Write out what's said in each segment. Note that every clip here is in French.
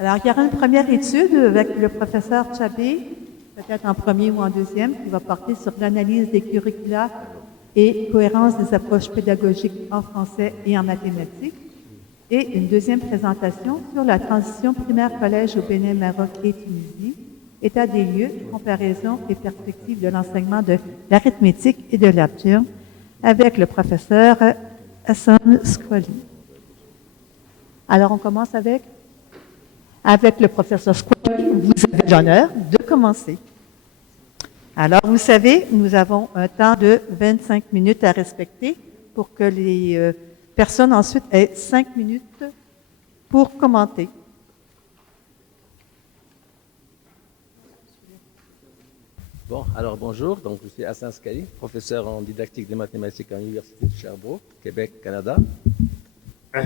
Alors, il y aura une première étude avec le professeur Chabé, peut-être en premier ou en deuxième, qui va porter sur l'analyse des curricula et cohérence des approches pédagogiques en français et en mathématiques. Et une deuxième présentation sur la transition primaire-collège au Bénin, Maroc et Tunisie, état des lieux, comparaison et perspective de l'enseignement de l'arithmétique et de l'abjure, avec le professeur Hassan Squali. Alors, on commence avec le professeur Squali. Vous avez l'honneur de commencer. Alors, vous savez, nous avons un temps de 25 minutes à respecter pour que les personnes ensuite aient 5 minutes pour commenter. Bon, alors bonjour, donc je suis Hassan Squali, professeur en didactique des mathématiques à l'Université de Sherbrooke, Québec, Canada.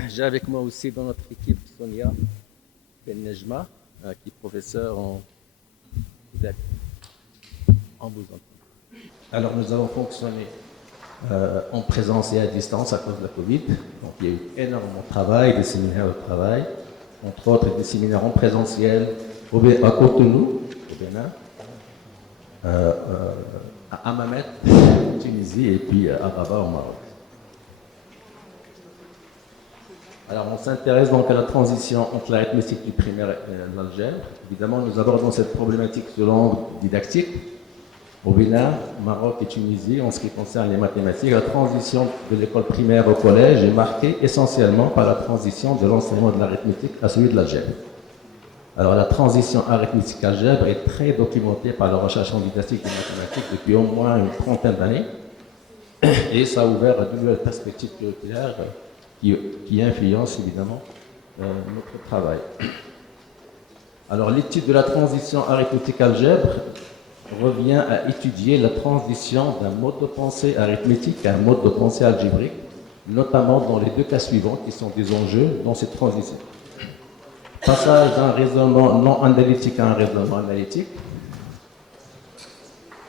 J'ai avec moi aussi dans notre équipe Sonia Ben-Nejma, qui est professeure en didactique en Bouzon. Alors nous allons fonctionner en présence et à distance à cause de la Covid. Donc il y a eu énormément de travail, des séminaires de travail, entre autres des séminaires en présentiel à Cotonou, au Bénin, à Hammamet, en Tunisie, et puis à Rabat, au Maroc. Alors, on s'intéresse donc à la transition entre l'arithmétique du primaire et l'algèbre. Évidemment, nous abordons cette problématique sous l'angle didactique. Au Bénin, Maroc et Tunisie, en ce qui concerne les mathématiques, la transition de l'école primaire au collège est marquée essentiellement par la transition de l'enseignement de l'arithmétique à celui de l'algèbre. Alors, la transition arithmétique-algèbre est très documentée par la recherche en didactique des mathématiques depuis au moins une trentaine d'années, et ça a ouvert à de nouvelles perspectives curriculaires qui influencent évidemment notre travail. Alors, l'étude de la transition arithmétique-algèbre revient à étudier la transition d'un mode de pensée arithmétique à un mode de pensée algébrique, notamment dans les deux cas suivants qui sont des enjeux dans cette transition. Passage d'un raisonnement non analytique à un raisonnement analytique.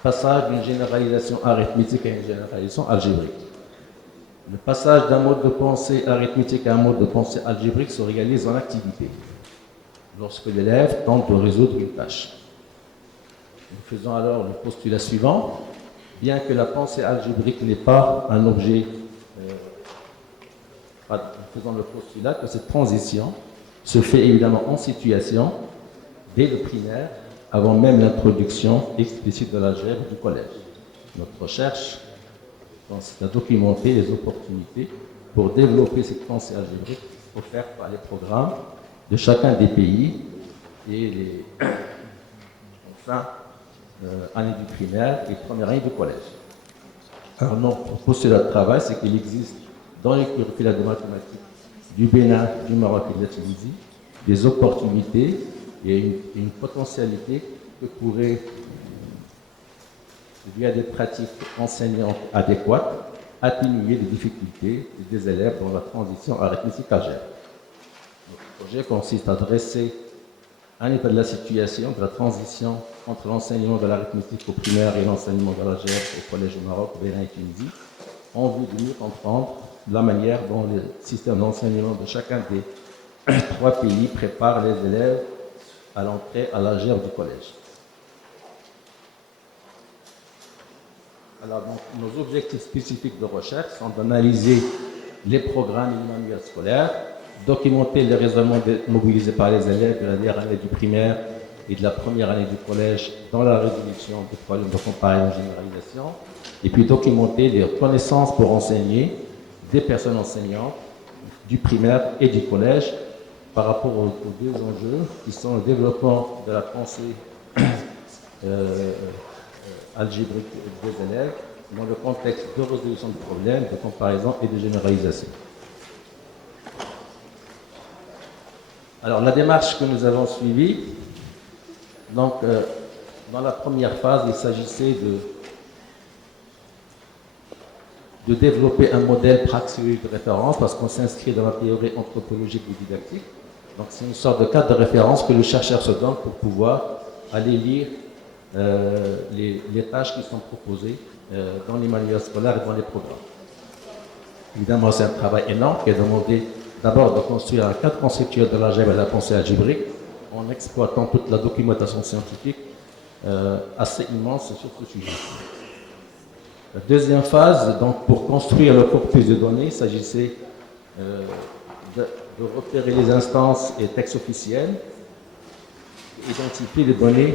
Passage d'une généralisation arithmétique à une généralisation algébrique. Le passage d'un mode de pensée arithmétique à un mode de pensée algébrique se réalise en activité, lorsque l'élève tente de résoudre une tâche. Nous faisons alors le postulat suivant. Bien que la pensée algébrique n'est pas un objet, nous faisons le postulat que cette transition se fait évidemment en situation, dès le primaire, avant même l'introduction explicite de l'algèbre du collège. Notre recherche consiste à documenter les opportunités pour développer cette pensée algébrique offerte par les programmes de chacun des pays et les année du primaire et première année du collège. Alors notre postulat de travail, c'est qu'il existe dans les curricula de mathématiques du Bénin, du Maroc et de la Tunisie des opportunités et une potentialité que pourrait, via des pratiques enseignantes adéquates, atténuer les difficultés des élèves dans la transition arithmétique-algèbre. Notre projet consiste à dresser un état de la situation de la transition entre l'enseignement de l'arithmétique au primaire et l'enseignement de l'algèbre au collège au Maroc, Bénin et Tunisie, en vue de mieux comprendre la manière dont le système d'enseignement de chacun des trois pays prépare les élèves à l'entrée à l'algèbre du collège. Alors, donc, nos objectifs spécifiques de recherche sont d'analyser les programmes et les manuels scolaires, documenter les raisonnements mobilisés par les élèves de la dernière année du primaire et de la première année du collège dans la résolution des problèmes de comparaison et généralisation, et puis documenter les connaissances pour enseigner des personnes enseignantes du primaire et du collège par rapport aux deux enjeux qui sont le développement de la pensée algébrique des élèves dans le contexte de résolution de problèmes, de comparaison et de généralisation. Alors, la démarche que nous avons suivie, donc, dans la première phase, il s'agissait de développer un modèle praxéologique de référence parce qu'on s'inscrit dans la théorie anthropologique et didactique. Donc, c'est une sorte de cadre de référence que le chercheur se donne pour pouvoir aller lire les tâches qui sont proposées dans les manuels scolaires et dans les programmes. Évidemment, c'est un travail énorme qui a demandé d'abord de construire un cadre conceptuel de l'algèbre et de la pensée algébrique, en exploitant toute la documentation scientifique assez immense sur ce sujet. La deuxième phase, donc, pour construire le corpus de données, il s'agissait de repérer les instances et textes officiels, identifier les données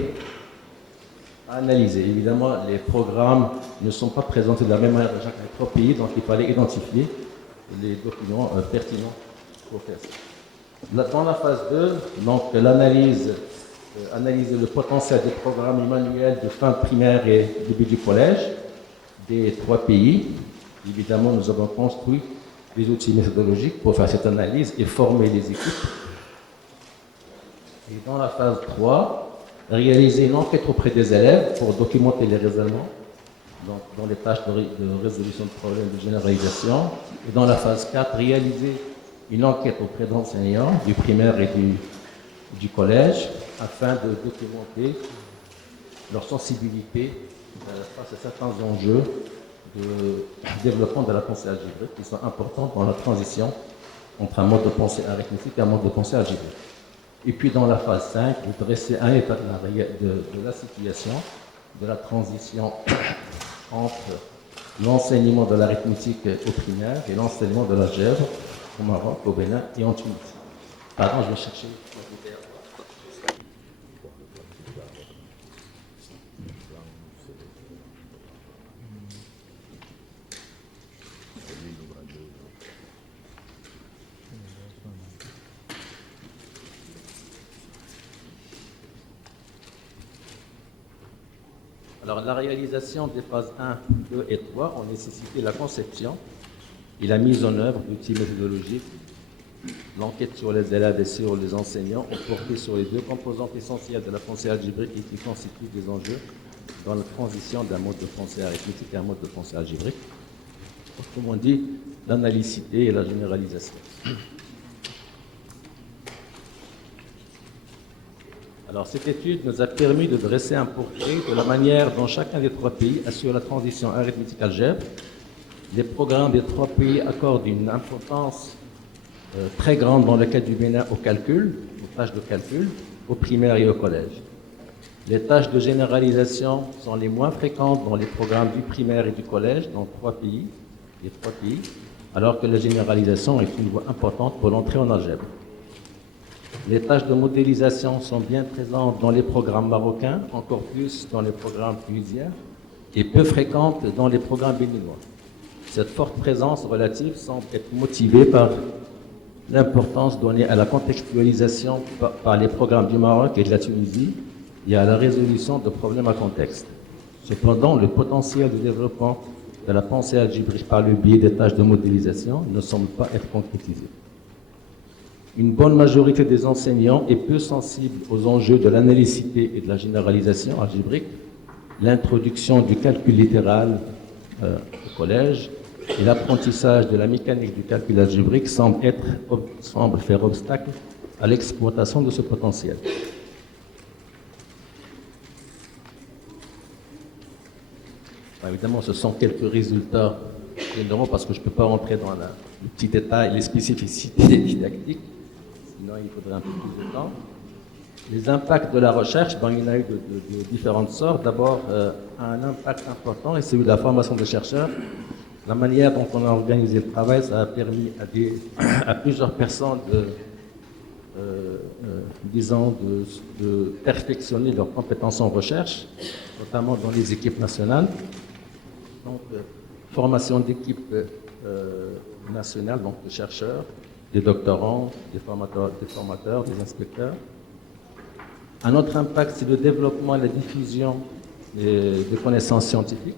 à analyser. Évidemment, les programmes ne sont pas présentés de la même manière dans chaque pays, donc il fallait identifier les documents pertinents pour faire ça. Dans la phase 2, donc l'analyse, analyser le potentiel des programmes manuels de fin primaire et début du collège des 3 pays. Évidemment, nous avons construit des outils méthodologiques pour faire cette analyse et former les équipes. Et dans la phase 3, réaliser une enquête auprès des élèves pour documenter les raisonnements dans les tâches de résolution de problèmes de généralisation. Et dans la phase 4, réaliser une enquête auprès d'enseignants du primaire et du collège afin de documenter leur sensibilité face à certains enjeux de développement de la pensée algébrique qui sont importants dans la transition entre un mode de pensée arithmétique et un mode de pensée algébrique. Et puis dans la phase 5, vous dressez un état de la situation, de la transition entre l'enseignement de l'arithmétique au primaire et l'enseignement de l'algèbre au Maroc, au Bénin et en Tunisie. Pardon, je vais chercher. Alors, la réalisation des phases 1, 2 et 3 ont nécessité la conception et la mise en œuvre d'outils méthodologiques. L'enquête sur les élèves et sur les enseignants ont porté sur les 2 composantes essentielles de la pensée algébrique et qui constituent des enjeux dans la transition d'un mode de pensée arithmétique à un mode de pensée algébrique. Autrement dit, l'analycité et la généralisation. Alors, cette étude nous a permis de dresser un portrait de la manière dont chacun des 3 pays assure la transition arithmétique-algèbre. Les programmes des 3 pays accordent une importance très grande dans le cas du Bénin au calcul, aux tâches de calcul, au primaire et au collège. Les tâches de généralisation sont les moins fréquentes dans les programmes du primaire et du collège dans les 3 pays, alors que la généralisation est une voie importante pour l'entrée en algèbre. Les tâches de modélisation sont bien présentes dans les programmes marocains, encore plus dans les programmes tunisiens, et peu fréquentes dans les programmes béninois. Cette forte présence relative semble être motivée par l'importance donnée à la contextualisation par les programmes du Maroc et de la Tunisie et à la résolution de problèmes à contexte. Cependant, le potentiel de développement de la pensée algébrique par le biais des tâches de modélisation ne semble pas être concrétisé. Une bonne majorité des enseignants est peu sensible aux enjeux de l'analycité et de la généralisation algébrique, l'introduction du calcul littéral au collège et l'apprentissage de la mécanique du calcul algébrique semble faire obstacle à l'exploitation de ce potentiel. Évidemment, ce sont quelques résultats généraux parce que je ne peux pas rentrer dans le petit détail, les spécificités didactiques, sinon il faudrait un peu plus de temps. Les impacts de la recherche, il y en a eu de différentes sortes. D'abord, un impact important est celui de la formation des chercheurs. La manière dont on a organisé le travail, ça a permis à plusieurs personnes de perfectionner leurs compétences en recherche, notamment dans les équipes nationales. Donc, formation d'équipes nationales, donc de chercheurs, des doctorants, des formateurs, des inspecteurs. Un autre impact, c'est le développement et la diffusion des connaissances scientifiques.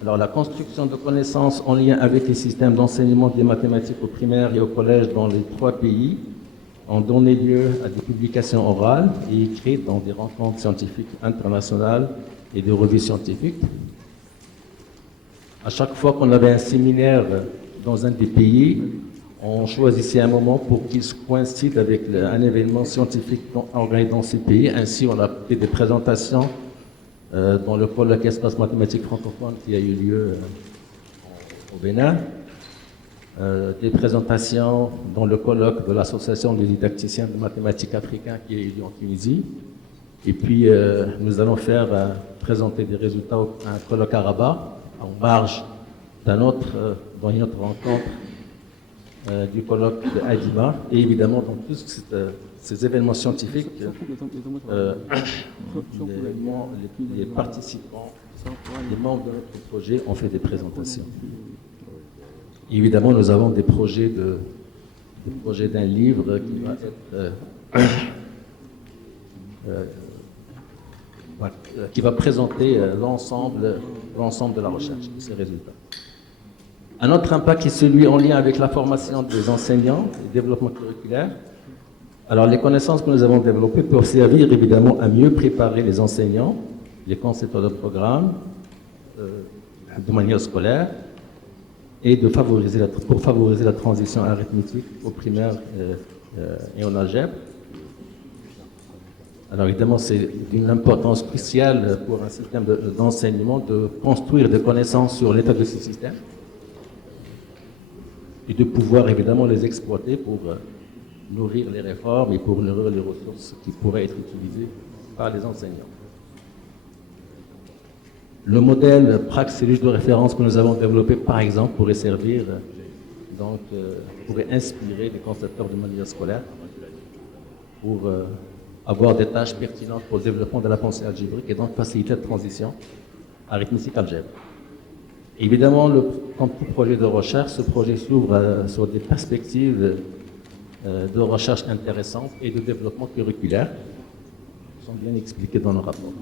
Alors, la construction de connaissances en lien avec les systèmes d'enseignement des mathématiques au primaire et au collège dans les 3 pays ont donné lieu à des publications orales et écrites dans des rencontres scientifiques internationales et des revues scientifiques. À chaque fois qu'on avait un séminaire dans un des pays, on choisissait un moment pour qu'il coïncide avec un événement scientifique organisé dans ces pays. Ainsi, on a fait des présentations dans le colloque Espace mathématique francophone qui a eu lieu au Bénin. des présentations dans le colloque de l'Association des didacticiens de mathématiques africains qui est en Tunisie. Et puis, nous allons présenter des résultats à un colloque à Rabat, en marge d'une autre rencontre du colloque de Adima. Et évidemment, dans tous ces événements scientifiques, les participants, les membres de notre projet ont fait des présentations. Et évidemment, nous avons des projets d'un livre qui va présenter l'ensemble de la recherche, de ces résultats. Un autre impact est celui en lien avec la formation des enseignants, le développement curriculaire. Alors, les connaissances que nous avons développées peuvent servir évidemment à mieux préparer les enseignants, les concepteurs de programmes, de manière scolaire, et pour favoriser la transition arithmétique au primaire et en algèbre. Alors évidemment, c'est d'une importance cruciale pour un système d'enseignement de construire des connaissances sur l'état de ce système et de pouvoir évidemment les exploiter pour nourrir les réformes et pour nourrir les ressources qui pourraient être utilisées par les enseignants. Le modèle Praxis de référence que nous avons développé, par exemple, pourrait servir, pourrait inspirer les concepteurs de manière scolaire pour avoir des tâches pertinentes pour le développement de la pensée algébrique et donc faciliter la transition arithmétique-algèbre. Évidemment, comme tout projet de recherche, ce projet s'ouvre sur des perspectives de recherche intéressantes et de développement curriculaire qui sont bien expliquées dans le rapport.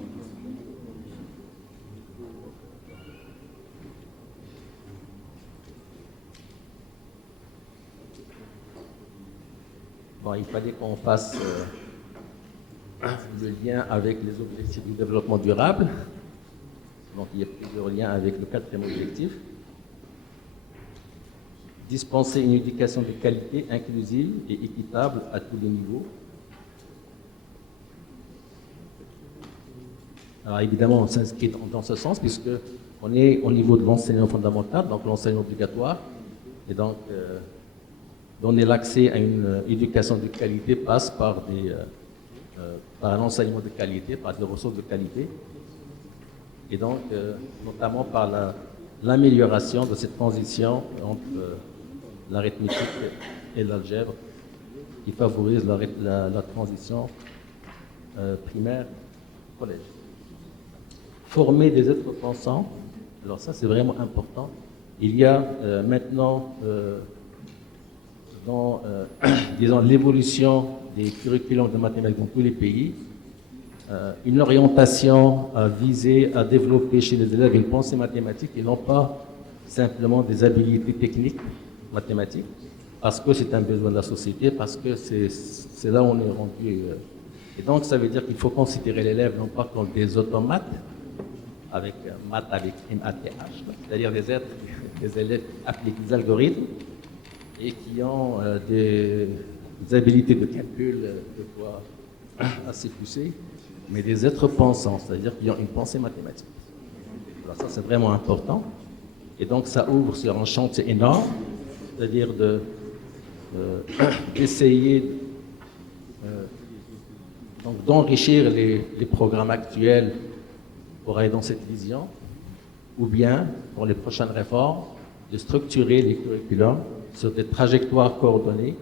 Bon, il fallait qu'on fasse le lien avec les objectifs du développement durable. Donc, il y a plusieurs liens avec le quatrième objectif. Dispenser une éducation de qualité, inclusive et équitable à tous les niveaux. Alors, évidemment, on s'inscrit dans ce sens, puisqu'on est au niveau de l'enseignement fondamental, donc l'enseignement obligatoire, et donc donner l'accès à une éducation de qualité passe par un enseignement de qualité, par des ressources de qualité, et donc notamment par l'amélioration de cette transition entre l'arithmétique et l'algèbre qui favorise la transition primaire-collège. Former des êtres pensants, alors ça c'est vraiment important. Il y a maintenant dans disons, l'évolution des curriculums de mathématiques dans tous les pays, une orientation visée à développer chez les élèves une pensée mathématique et non pas simplement des habiletés techniques mathématiques, parce que c'est un besoin de la société, parce que c'est là où on est rendu. Et donc ça veut dire qu'il faut considérer l'élève non pas comme des automates, avec maths avec M-A-T-H, c'est-à-dire des élèves qui appliquent des algorithmes, et qui ont des habilités de calcul de fois assez poussées, mais des êtres pensants, c'est-à-dire qui ont une pensée mathématique. Alors ça, c'est vraiment important. Et donc, ça ouvre sur un chantier énorme, c'est-à-dire d'essayer d'enrichir les programmes actuels pour aller dans cette vision, ou bien, pour les prochaines réformes, de structurer les curriculums sur des trajectoires coordonnées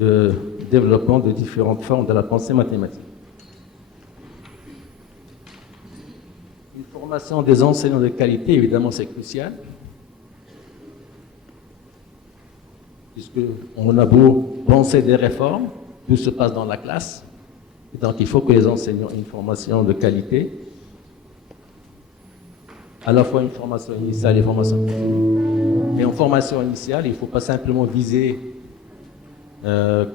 de développement de différentes formes de la pensée mathématique. Une formation des enseignants de qualité, évidemment, c'est crucial, puisqu'on a beau penser des réformes, tout se passe dans la classe, et donc il faut que les enseignants aient une formation de qualité, à la fois une formation initiale et une formation. Mais en formation initiale, il ne faut pas simplement viser que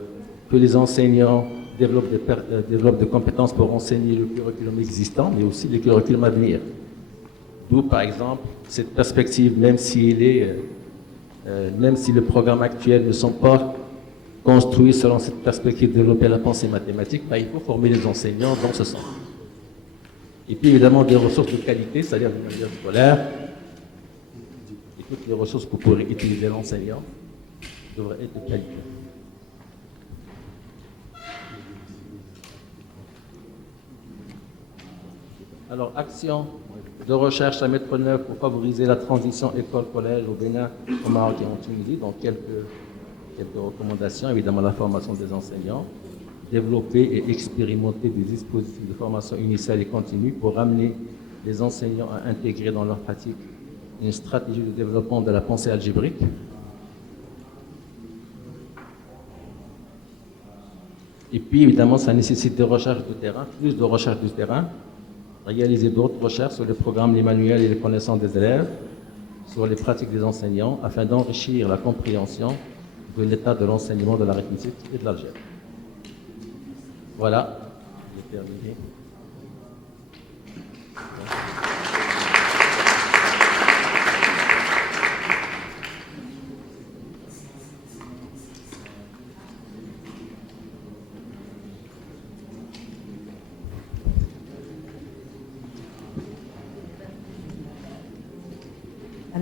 les enseignants développent des compétences pour enseigner le curriculum existant, mais aussi le curriculum à venir. D'où, par exemple, cette perspective, même si les programmes actuels ne sont pas construits selon cette perspective de développer la pensée mathématique, il faut former les enseignants dans ce sens. Et puis évidemment des ressources de qualité, c'est-à-dire de manière scolaire, et toutes les ressources que pourrait utiliser l'enseignant devrait être de qualité. Alors, action de recherche à mettre en œuvre pour favoriser la transition école-collège au Bénin, au Maroc et en Tunisie. Donc, quelques recommandations. Évidemment, la formation des enseignants. Développer et expérimenter des dispositifs de formation initiale et continue pour amener les enseignants à intégrer dans leur pratique une stratégie de développement de la pensée algébrique. Et puis, évidemment, ça nécessite des recherches de terrain, plus de recherches de terrain, réaliser d'autres recherches sur les programmes, les manuels et les connaissances des élèves, sur les pratiques des enseignants, afin d'enrichir la compréhension de l'état de l'enseignement de l'arithmétique et de l'algèbre. Voilà, j'ai terminé.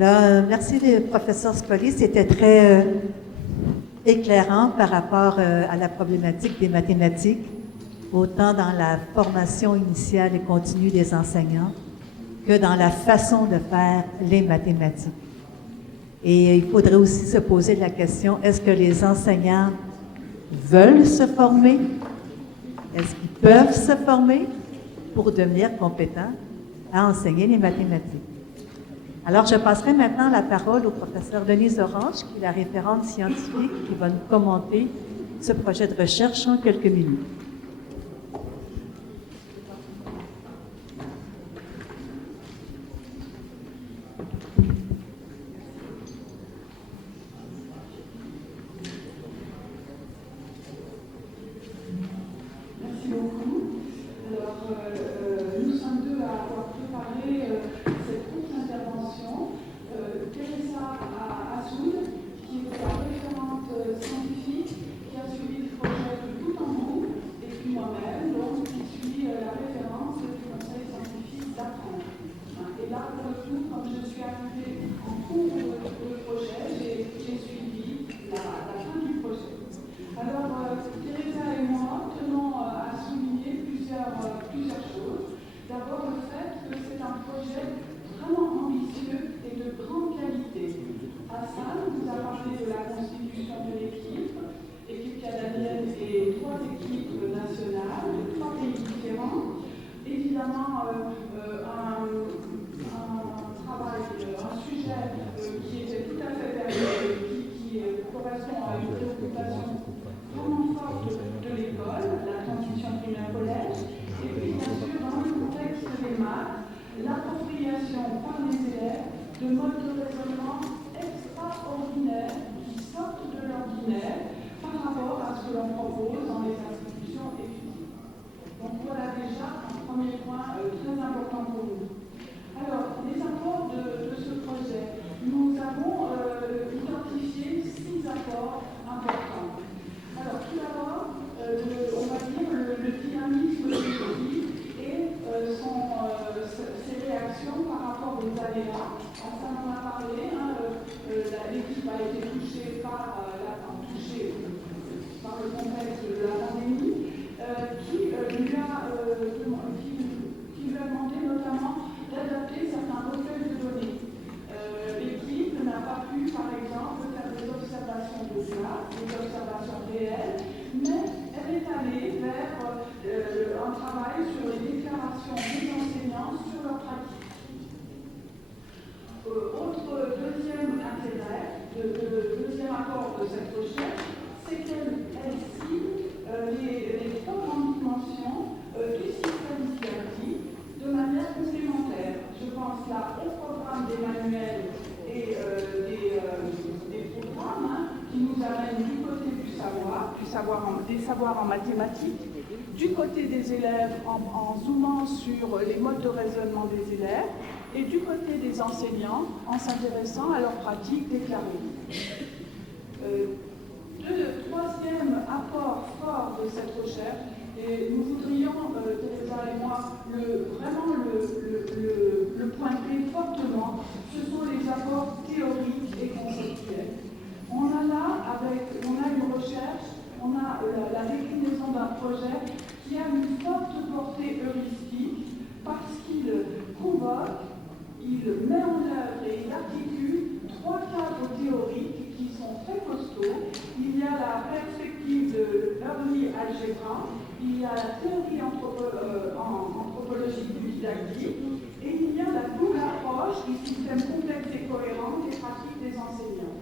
Alors, merci, professeur Spoli. C'était très éclairant par rapport à la problématique des mathématiques, autant dans la formation initiale et continue des enseignants que dans la façon de faire les mathématiques. Et il faudrait aussi se poser la question, est-ce que les enseignants veulent se former? Est-ce qu'ils peuvent se former pour devenir compétents à enseigner les mathématiques? Alors, je passerai maintenant la parole au professeur Denise Orange, qui est la référente scientifique, qui va nous commenter ce projet de recherche en quelques minutes. L'appropriation par les élèves de modes de raisonnement extraordinaires qui sortent de l'ordinaire par rapport à ce que l'on propose dans les institutions étudiées. Donc voilà déjà un premier point très important pour nous. Alors, les apports de ce projet. Nous avons identifié 6 apports importants. Alors, tout d'abord, on va dire le dynamisme de l'équipe et ses réactions par rapport aux aléas. Ça en a parlé, l'équipe a été touchée par le contexte de la pandémie, qui lui a demandé notamment d'adapter certains recueils de données. L'équipe n'a pas pu, par exemple, faire des observations de classe, des observations réelles, mais elle est allée vers un travail sur les déclarations des enseignants sur leur pratique. Deuxième intérêt, deuxième apport de cette recherche, c'est qu'elle cible les 3 grandes dimensions du système didactique de manière complémentaire. Je pense là au programme des manuels et des programmes qui nous amènent du côté des savoirs en mathématiques, du côté des élèves en zoomant sur les modes de raisonnement des élèves, et du côté des enseignants en s'intéressant à leur pratique déclarée. Troisième apport fort de cette recherche, et nous voudrions, Teresa et moi, vraiment le pointer fortement, ce sont les apports théoriques et conceptuels. On a là, il met en œuvre et il articule 3 cadres théoriques qui sont très costauds. Il y a la perspective de l'early algebra, il y a la théorie anthropologique du didactique, et il y a la double approche du système complexe et cohérent des pratiques des enseignants.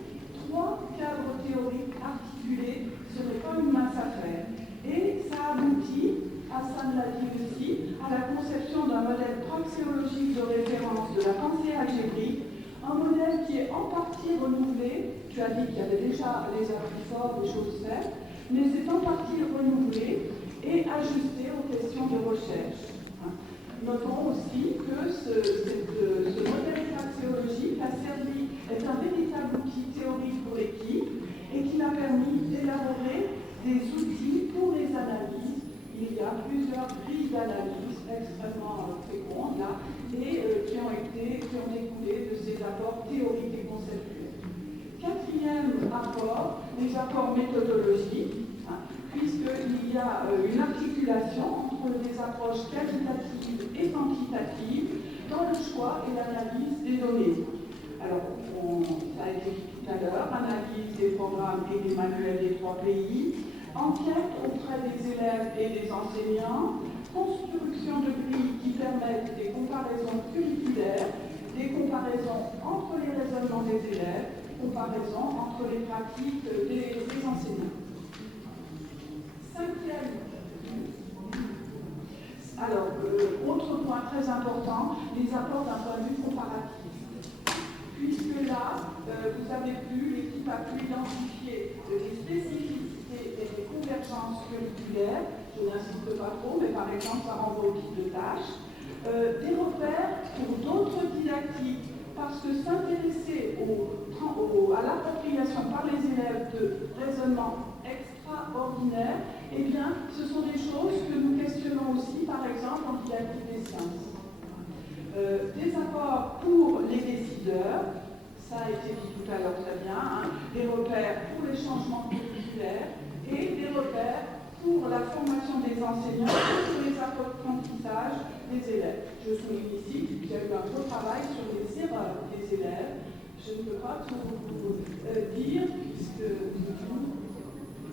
3 cadres théoriques articulés, ce n'est pas une mince affaire. Et ça aboutit, Hassan l'a dit aussi, à la conception d'un modèle praxéologique de référence de la pensée algébrique, un modèle qui est en partie renouvelé. Tu as dit qu'il y avait déjà les appuis forts, des choses faites, mais c'est en partie renouvelé et ajusté aux questions de recherche. Notons aussi que ce modèle praxéologique est un véritable outil théorique pour l'équipe et qui a permis d'élaborer des outils pour les analyses. Il y a plusieurs grilles d'analyse extrêmement fécondes là, et qui ont découlé de ces apports théoriques et conceptuels. 4e apport, les apports méthodologiques, puisqu'il y a une articulation entre des approches qualitatives et quantitatives dans le choix et l'analyse des données. Alors, ça a été dit tout à l'heure, analyse des programmes et des manuels des 3 pays, enquête auprès des élèves et des enseignants, construction de grilles qui permettent des comparaisons curriculaires, des comparaisons entre les raisonnements des élèves, comparaisons entre les pratiques des enseignants. 5e. Alors, autre point très important, les apports d'un point de vue comparatif. Puisque là, vous avez vu, l'équipe a pu identifier des spécificités et des convergences curriculaires, je n'insiste pas trop, mais par exemple, ça renvoie au type de tâche, des repères pour d'autres didactiques, parce que s'intéresser à l'appropriation par les élèves de raisonnements extraordinaires, eh bien, ce sont des choses que nous questionnons aussi, par exemple, en didactique des sciences. Des apports pour les décideurs, ça a été dit tout à l'heure très bien, des repères pour les changements curriculaires et des repères pour la formation des enseignants et pour les apprentissages des élèves. Je souligne ici qu'il y a eu un gros travail sur les erreurs des élèves. Je ne peux pas tout vous dire, puisque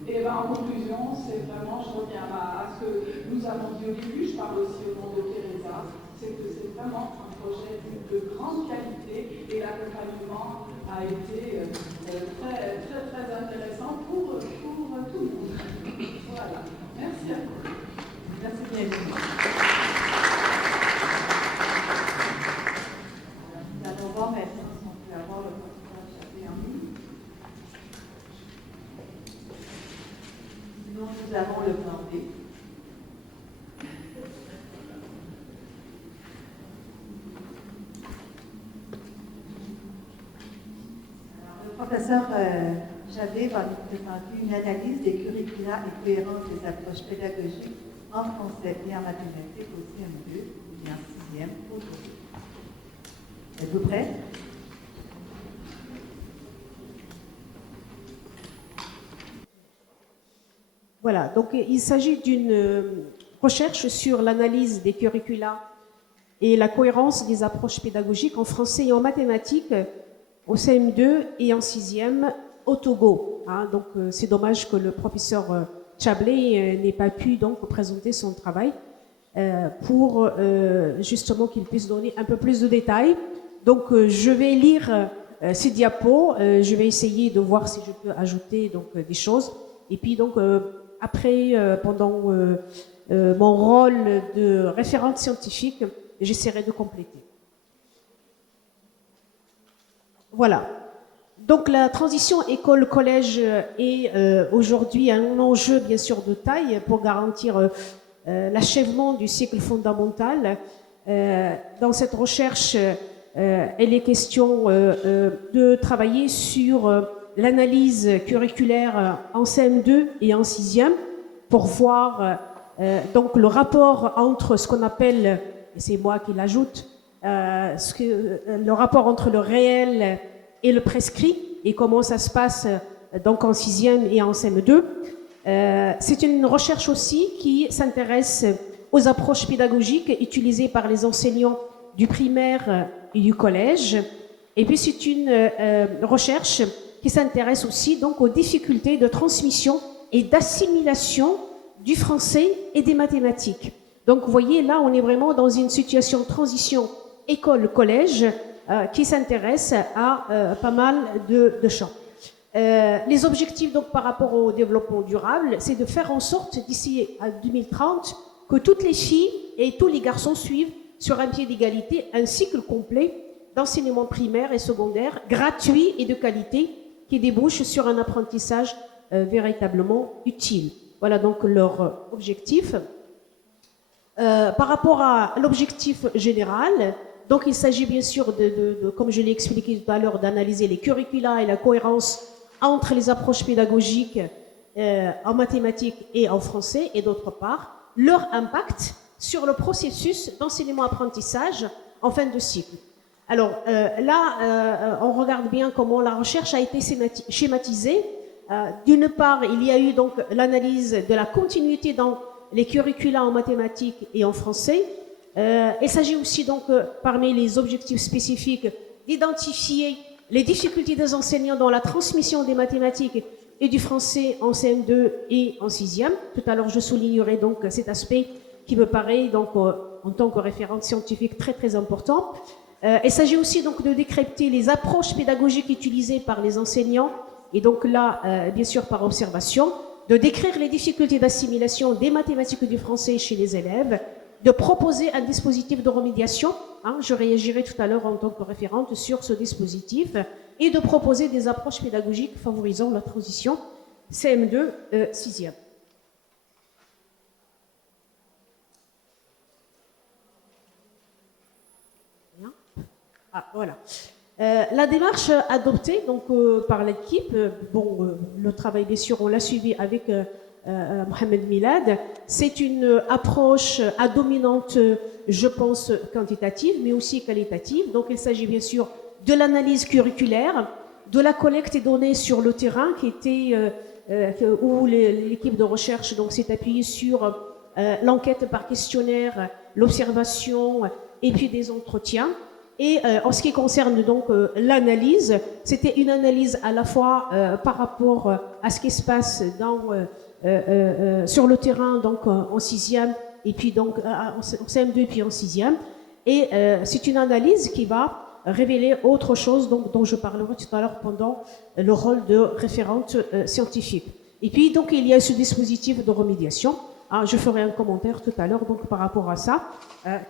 et en conclusion, c'est vraiment, je reviens à ce que nous avons dit au début, je parle aussi au nom de Teresa, c'est que c'est vraiment un projet de grande qualité et l'accompagnement a été très, très, très intéressant pour tout le monde. Voilà. Merci à vous. Merci bien. Nous allons voir maintenant si on peut avoir le professeur Chabé en ligne. Sinon, nous avons le plan B. Le professeur Chabé va nous présenter une analyse des curricula et cohérence des approches pédagogiques en français et en mathématiques au CM2 et en 6e aujourd'hui. Êtes-vous prêts? Voilà, donc il s'agit d'une recherche sur l'analyse des curricula et la cohérence des approches pédagogiques en français et en mathématiques au CM2 et en 6e au Togo. Donc c'est dommage que le professeur Chablé n'ait pas pu donc présenter son travail pour justement qu'il puisse donner un peu plus de détails. Donc je vais lire ces diapos, je vais essayer de voir si je peux ajouter donc des choses. Et puis donc après, pendant mon rôle de référente scientifique, j'essaierai de compléter. Voilà. Donc la transition école-collège est aujourd'hui un enjeu bien sûr de taille pour garantir l'achèvement du cycle fondamental. Dans cette recherche, il est question de travailler sur l'analyse curriculaire en CM2 et en 6e pour voir donc le rapport entre ce qu'on appelle, et c'est moi qui l'ajoute, le rapport entre le réel et le prescrit et comment ça se passe donc en 6e et en CM2. C'est une recherche aussi qui s'intéresse aux approches pédagogiques utilisées par les enseignants du primaire et du collège. Et puis c'est une recherche qui s'intéresse aussi donc aux difficultés de transmission et d'assimilation du français et des mathématiques. Donc vous voyez, là on est vraiment dans une situation de transition école-collège qui s'intéresse à pas mal de champs. Les objectifs donc par rapport au développement durable, c'est de faire en sorte d'ici à 2030 que toutes les filles et tous les garçons suivent sur un pied d'égalité un cycle complet d'enseignement primaire et secondaire gratuit et de qualité qui débouche sur un apprentissage véritablement utile. Voilà donc leur objectif. Par rapport à l'objectif général, donc il s'agit bien sûr comme je l'ai expliqué tout à l'heure, d'analyser les curricula et la cohérence entre les approches pédagogiques en mathématiques et en français, et d'autre part, leur impact sur le processus d'enseignement-apprentissage en fin de cycle. Alors là, on regarde bien comment la recherche a été schématisée. D'une part, il y a eu donc l'analyse de la continuité dans les curricula en mathématiques et en français. Il s'agit aussi donc, parmi les objectifs spécifiques, d'identifier les difficultés des enseignants dans la transmission des mathématiques et du français en CM2 et en 6e. Tout à l'heure, je soulignerai donc cet aspect qui me paraît donc en tant que référente scientifique très très important. Il s'agit aussi donc de décrypter les approches pédagogiques utilisées par les enseignants, et donc là, bien sûr par observation, de décrire les difficultés d'assimilation des mathématiques et du français chez les élèves, de proposer un dispositif de remédiation, je réagirai tout à l'heure en tant que référente sur ce dispositif, et de proposer des approches pédagogiques favorisant la transition CM2 6e. Voilà. La démarche adoptée donc, par l'équipe, le travail bien sûr on l'a suivi avec Mohamed Milad, c'est une approche à dominante, je pense, quantitative, mais aussi qualitative. Donc il s'agit bien sûr de l'analyse curriculaire, de la collecte des données sur le terrain, qui était où l'équipe de recherche donc s'est appuyée sur l'enquête par questionnaire, l'observation et puis des entretiens. Et en ce qui concerne donc l'analyse, c'était une analyse à la fois par rapport à ce qui se passe sur le terrain, donc en 6e, et puis donc en CM2 et puis en 6e. Et c'est une analyse qui va révéler autre chose dont je parlerai tout à l'heure pendant le rôle de référente scientifique. Et puis donc il y a ce dispositif de remédiation. Je ferai un commentaire tout à l'heure donc par rapport à ça,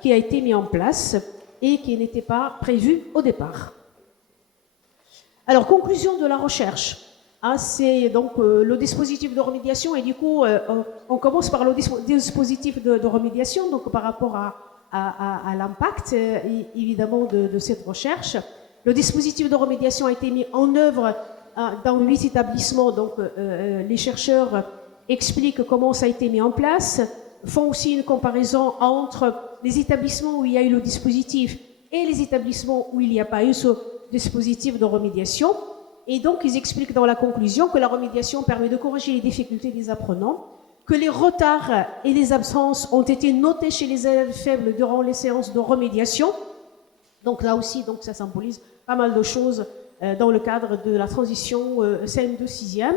qui a été mis en place et qui n'était pas prévu au départ. Alors, conclusion de la recherche. C'est donc le dispositif de remédiation, et du coup, on commence par le dispositif de remédiation, donc par rapport à l'impact, évidemment, de cette recherche. Le dispositif de remédiation a été mis en œuvre dans 8 établissements, donc les chercheurs expliquent comment ça a été mis en place, font aussi une comparaison entre les établissements où il y a eu le dispositif et les établissements où il n'y a pas eu ce dispositif de remédiation. Et donc, ils expliquent dans la conclusion que la remédiation permet de corriger les difficultés des apprenants, que les retards et les absences ont été notés chez les élèves faibles durant les séances de remédiation. Donc là aussi, donc, ça symbolise pas mal de choses dans le cadre de la transition CM2 6e.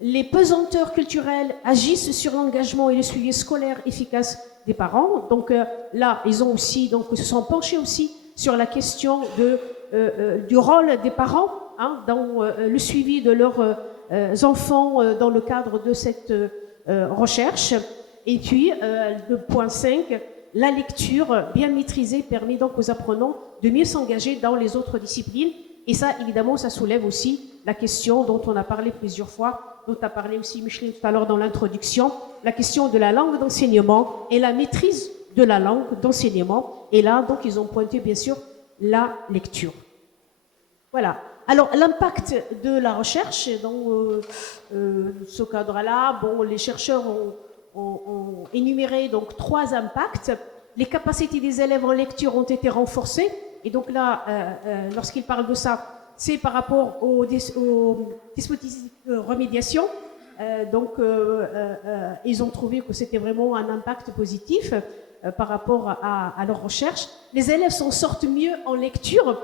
Les pesanteurs culturelles agissent sur l'engagement et le suivi scolaire efficace des parents. Donc là, ils ont aussi, donc, se sont penchés aussi sur la question du rôle des parents dans le suivi de leurs enfants dans le cadre de cette recherche. Et puis, le point 5, la lecture bien maîtrisée permet donc aux apprenants de mieux s'engager dans les autres disciplines. Et ça, évidemment, ça soulève aussi la question dont on a parlé plusieurs fois, dont a parlé aussi Micheline tout à l'heure dans l'introduction, la question de la langue d'enseignement et la maîtrise de la langue d'enseignement. Et là, donc, ils ont pointé, bien sûr, la lecture. Voilà. Alors, l'impact de la recherche, dans ce cadre-là, les chercheurs ont énuméré donc 3 impacts. Les capacités des élèves en lecture ont été renforcées. Et donc là, lorsqu'ils parlent de ça, c'est par rapport au dispositif de remédiation. Donc, ils ont trouvé que c'était vraiment un impact positif. par rapport à leur recherche. Les élèves s'en sortent mieux en lecture.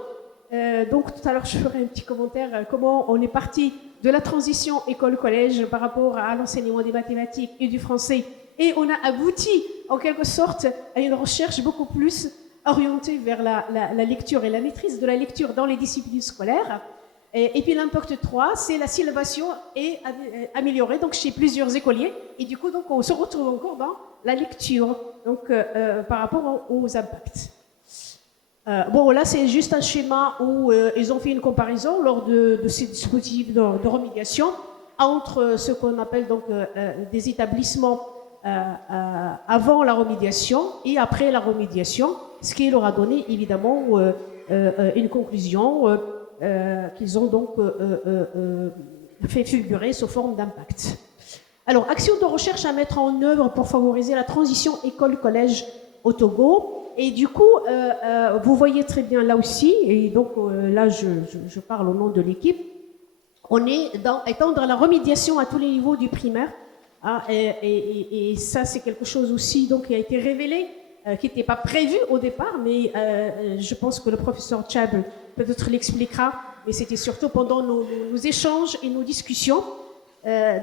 Donc tout à l'heure, je ferai un petit commentaire comment on est parti de la transition école-collège par rapport à l'enseignement des mathématiques et du français. Et on a abouti, en quelque sorte, à une recherche beaucoup plus orientée vers la lecture et la maîtrise de la lecture dans les disciplines scolaires. Et puis l'impact 3, c'est la syllabation est améliorée donc chez plusieurs écoliers. Et du coup, donc, on se retrouve encore dans la lecture donc, par rapport aux impacts. Bon, là, c'est juste un schéma où ils ont fait une comparaison lors de ces dispositifs de remédiation entre ce qu'on appelle donc des établissements avant la remédiation et après la remédiation, ce qui leur a donné évidemment une conclusion qu'ils ont donc fait figurer sous forme d'impact. Alors, action de recherche à mettre en œuvre pour favoriser la transition école-collège au Togo. Et du coup, vous voyez très bien là aussi, et donc là je parle au nom de l'équipe, on est dans étendre la remédiation à tous les niveaux du primaire. Hein, et ça, c'est quelque chose aussi donc, qui a été révélé, qui n'était pas prévu au départ, mais je pense que le professeur Chab peut-être l'expliquera, mais c'était surtout pendant nos échanges et nos discussions.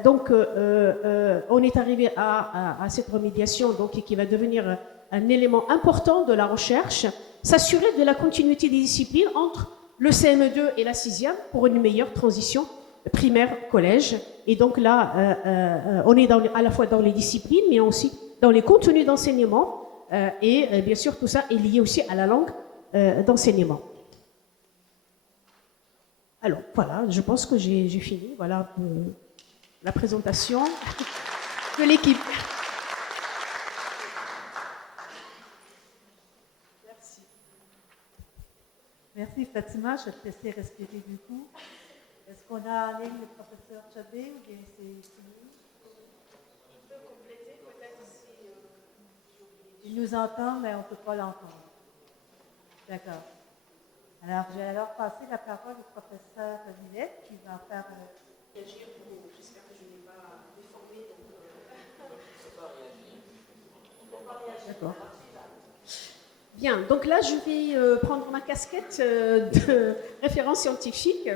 Donc, on est arrivé à cette remédiation donc, qui va devenir un élément important de la recherche, s'assurer de la continuité des disciplines entre le CM2 et la 6e pour une meilleure transition primaire-collège. Et donc là, on est à la fois dans les disciplines, mais aussi dans les contenus d'enseignement. Et bien sûr, tout ça est lié aussi à la langue d'enseignement. Alors, voilà, je pense que j'ai fini. Voilà la présentation de l'équipe. Merci Fatima, je vais te laisser respirer du coup. Est-ce qu'on a en ligne le professeur Chabé ou bien c'est fini? On peut compléter peut-être si... Il nous entend, mais on ne peut pas l'entendre. D'accord. Alors, je vais alors passer la parole au professeur Millette qui va faire... J'espère que je n'ai pas déformé. D'accord. Bien, donc là, je vais prendre ma casquette de référent scientifique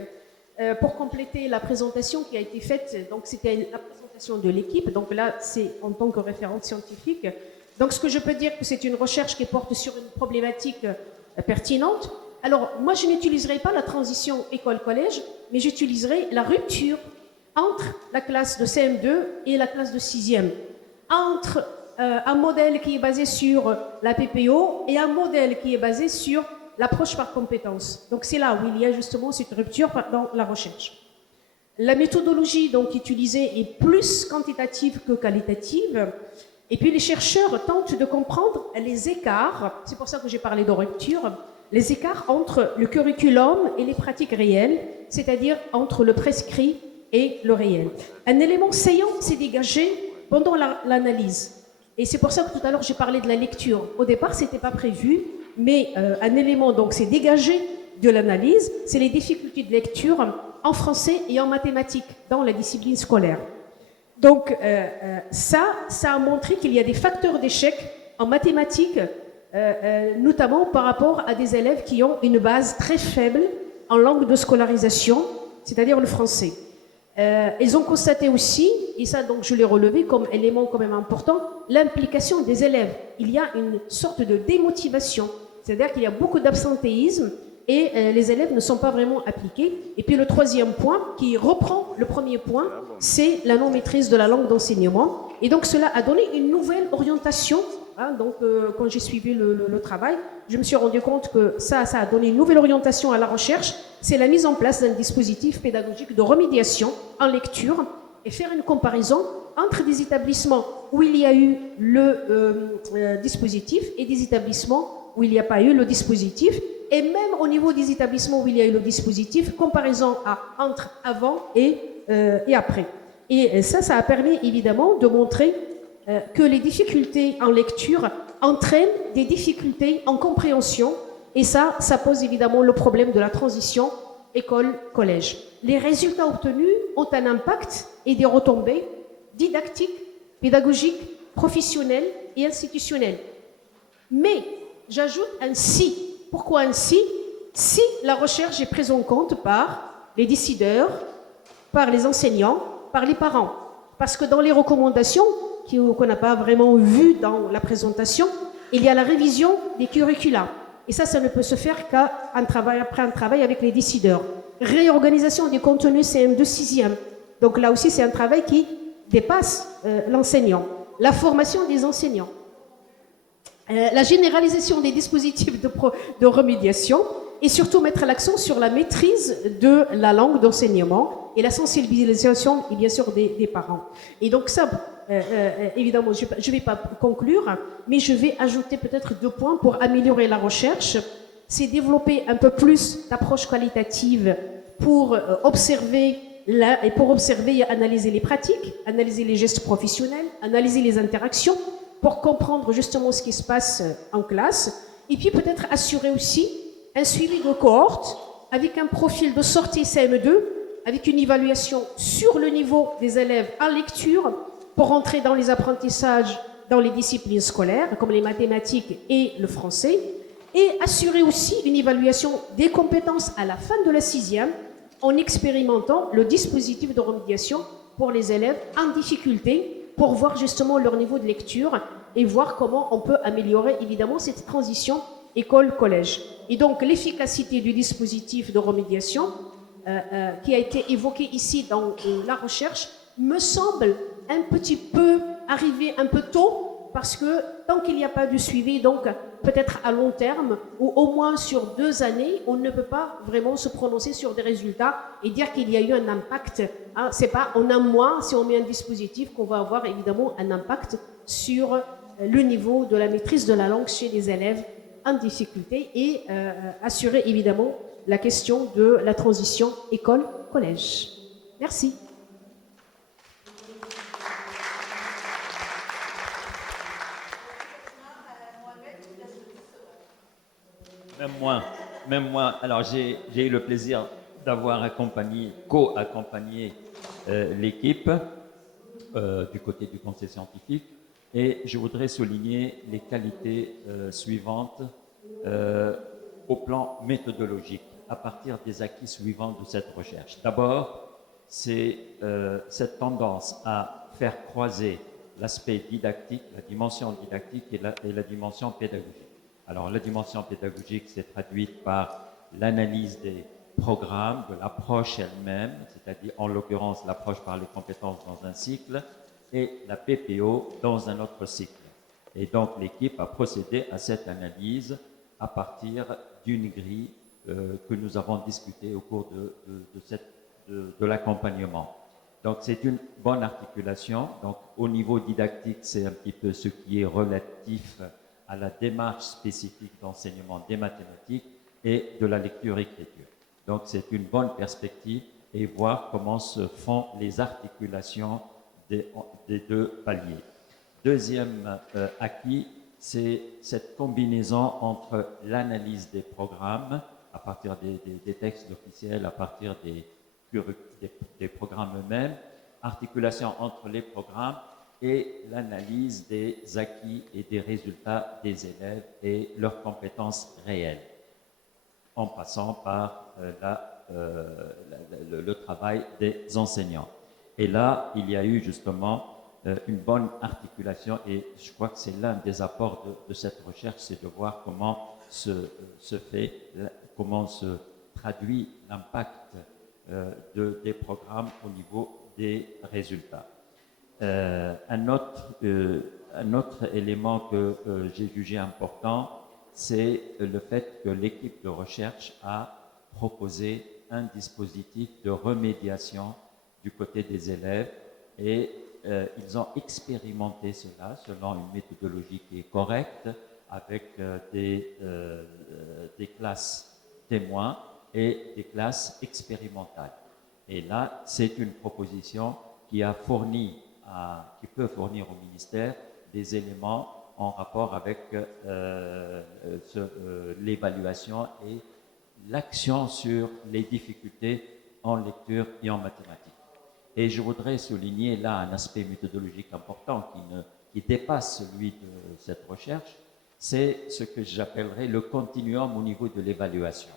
pour compléter la présentation qui a été faite. Donc, c'était la présentation de l'équipe. Donc là, c'est en tant que référente scientifique. Donc, ce que je peux dire, que c'est une recherche qui porte sur une problématique pertinente. Alors, moi, je n'utiliserai pas la transition école-collège, mais j'utiliserai la rupture entre la classe de CM2 et la classe de 6e. Entre un modèle qui est basé sur la PPO et un modèle qui est basé sur l'approche par compétence. Donc c'est là où il y a justement cette rupture dans la recherche. La méthodologie donc utilisée est plus quantitative que qualitative. Et puis les chercheurs tentent de comprendre les écarts, c'est pour ça que j'ai parlé de rupture, les écarts entre le curriculum et les pratiques réelles, c'est-à-dire entre le prescrit et le réel. Un élément saillant s'est dégagé pendant l'analyse. Et c'est pour ça que tout à l'heure j'ai parlé de la lecture. Au départ, ce n'était pas prévu, mais un élément donc s'est dégagé de l'analyse, c'est les difficultés de lecture en français et en mathématiques dans la discipline scolaire. Donc ça a montré qu'il y a des facteurs d'échec en mathématiques, notamment par rapport à des élèves qui ont une base très faible en langue de scolarisation, c'est-à-dire le français. Ils ont constaté aussi, et ça donc je l'ai relevé comme élément quand même important, l'implication des élèves. Il y a une sorte de démotivation, c'est-à-dire qu'il y a beaucoup d'absentéisme et les élèves ne sont pas vraiment appliqués. Et puis le troisième point, qui reprend le premier point, c'est la non-maîtrise de la langue d'enseignement. Et donc cela a donné une nouvelle orientation. Hein, donc quand j'ai suivi le travail, je me suis rendu compte que ça a donné une nouvelle orientation à la recherche. C'est la mise en place d'un dispositif pédagogique de remédiation en lecture et faire une comparaison entre des établissements où il y a eu le dispositif et des établissements où il n'y a pas eu le dispositif. Et même au niveau des établissements où il y a eu le dispositif, comparaison entre avant et après. Et ça a permis évidemment de montrer que les difficultés en lecture entraînent des difficultés en compréhension. Et ça pose évidemment le problème de la transition école-collège. Les résultats obtenus ont un impact et des retombées didactiques, pédagogiques, professionnelles et institutionnelles. Mais j'ajoute un si. Pourquoi un si? Si la recherche est prise en compte par les décideurs, par les enseignants, par les parents. Parce que dans les recommandations, qu'on n'a pas vraiment vues dans la présentation, il y a la révision des curricula. Et ça ne peut se faire après un travail avec les décideurs. Réorganisation des contenus CM2 6e. Donc là aussi, c'est un travail qui dépasse l'enseignant. La formation des enseignants. La généralisation des dispositifs de remédiation et surtout mettre l'accent sur la maîtrise de la langue d'enseignement et la sensibilisation, et bien sûr, des parents. Et donc ça, évidemment, je ne vais pas conclure, mais je vais ajouter peut-être 2 points pour améliorer la recherche. C'est développer un peu plus d'approche qualitative pour observer et analyser les pratiques, analyser les gestes professionnels, analyser les interactions, pour comprendre justement ce qui se passe en classe, et puis peut-être assurer aussi un suivi de cohorte avec un profil de sortie CM2, avec une évaluation sur le niveau des élèves en lecture pour entrer dans les apprentissages dans les disciplines scolaires, comme les mathématiques et le français, et assurer aussi une évaluation des compétences à la fin de la 6e en expérimentant le dispositif de remédiation pour les élèves en difficulté, pour voir justement leur niveau de lecture et voir comment on peut améliorer évidemment cette transition école-collège. Et donc l'efficacité du dispositif de remédiation qui a été évoqué ici dans la recherche me semble un petit peu arriver un peu tôt, parce que tant qu'il n'y a pas de suivi, donc peut-être à long terme ou au moins sur 2 années, on ne peut pas vraiment se prononcer sur des résultats et dire qu'il y a eu un impact. Hein, c'est pas en un mois, si on met un dispositif, qu'on va avoir évidemment un impact sur le niveau de la maîtrise de la langue chez les élèves en difficulté et assurer évidemment la question de la transition école-collège. Merci. Même moi. Alors j'ai eu le plaisir d'avoir co-accompagné l'équipe du côté du conseil scientifique, et je voudrais souligner les qualités suivantes au plan méthodologique à partir des acquis suivants de cette recherche. D'abord, c'est cette tendance à faire croiser l'aspect didactique, la dimension didactique et la dimension pédagogique. Alors, la dimension pédagogique s'est traduite par l'analyse des programmes, de l'approche elle-même, c'est-à-dire en l'occurrence l'approche par les compétences dans un cycle, et la PPO dans un autre cycle. Et donc, l'équipe a procédé à cette analyse à partir d'une grille que nous avons discutée au cours de l'accompagnement. Donc, c'est une bonne articulation. Donc, au niveau didactique, c'est un petit peu ce qui est relatif à la démarche spécifique d'enseignement des mathématiques et de la lecture-écriture. Donc, c'est une bonne perspective et voir comment se font les articulations des 2 paliers. Deuxième acquis, c'est cette combinaison entre l'analyse des programmes à partir des textes officiels, à partir des programmes eux-mêmes, articulation entre les programmes et l'analyse des acquis et des résultats des élèves et leurs compétences réelles, en passant par le travail des enseignants. Et là, il y a eu justement une bonne articulation, et je crois que c'est l'un des apports de cette recherche, c'est de voir comment comment se traduit l'impact des programmes au niveau des résultats. Un autre élément que j'ai jugé important, c'est le fait que l'équipe de recherche a proposé un dispositif de remédiation du côté des élèves, et ils ont expérimenté cela selon une méthodologie qui est correcte, avec des classes témoins et des classes expérimentales. Et là, c'est une proposition qui peut fournir au ministère des éléments en rapport avec l'évaluation et l'action sur les difficultés en lecture et en mathématiques. Et je voudrais souligner là un aspect méthodologique important qui dépasse celui de cette recherche, c'est ce que j'appellerais le continuum au niveau de l'évaluation.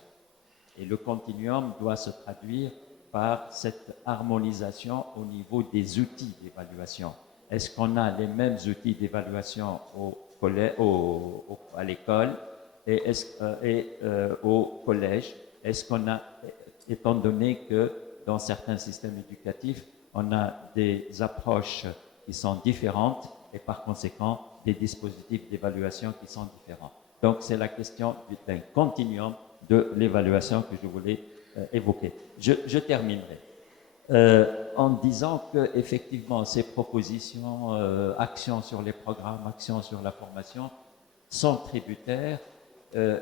Et le continuum doit se traduire par cette harmonisation au niveau des outils d'évaluation. Est-ce qu'on a les mêmes outils d'évaluation à l'école et au collège? Est-ce qu'on a, étant donné que dans certains systèmes éducatifs, on a des approches qui sont différentes et par conséquent des dispositifs d'évaluation qui sont différents. Donc c'est la question d'un continuum de l'évaluation que je voulais évoquer. Je terminerai en disant que effectivement ces propositions, actions sur les programmes, actions sur la formation sont tributaires du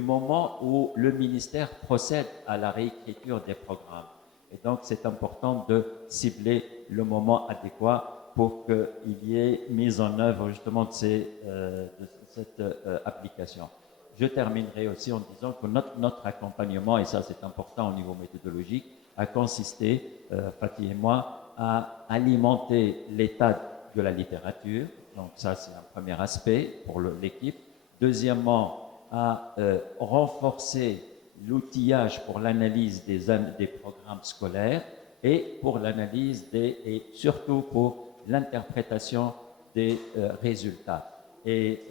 moment où le ministère procède à la réécriture des programmes. Et donc c'est important de cibler le moment adéquat pour qu'il y ait mise en œuvre justement de cette application. Je terminerai aussi en disant que notre accompagnement, et ça c'est important au niveau méthodologique, a consisté, Fatih et moi, à alimenter l'état de la littérature. Donc ça c'est un premier aspect pour l'équipe. Deuxièmement, à renforcer l'outillage pour l'analyse des programmes scolaires et pour l'analyse et surtout pour l'interprétation des résultats. Et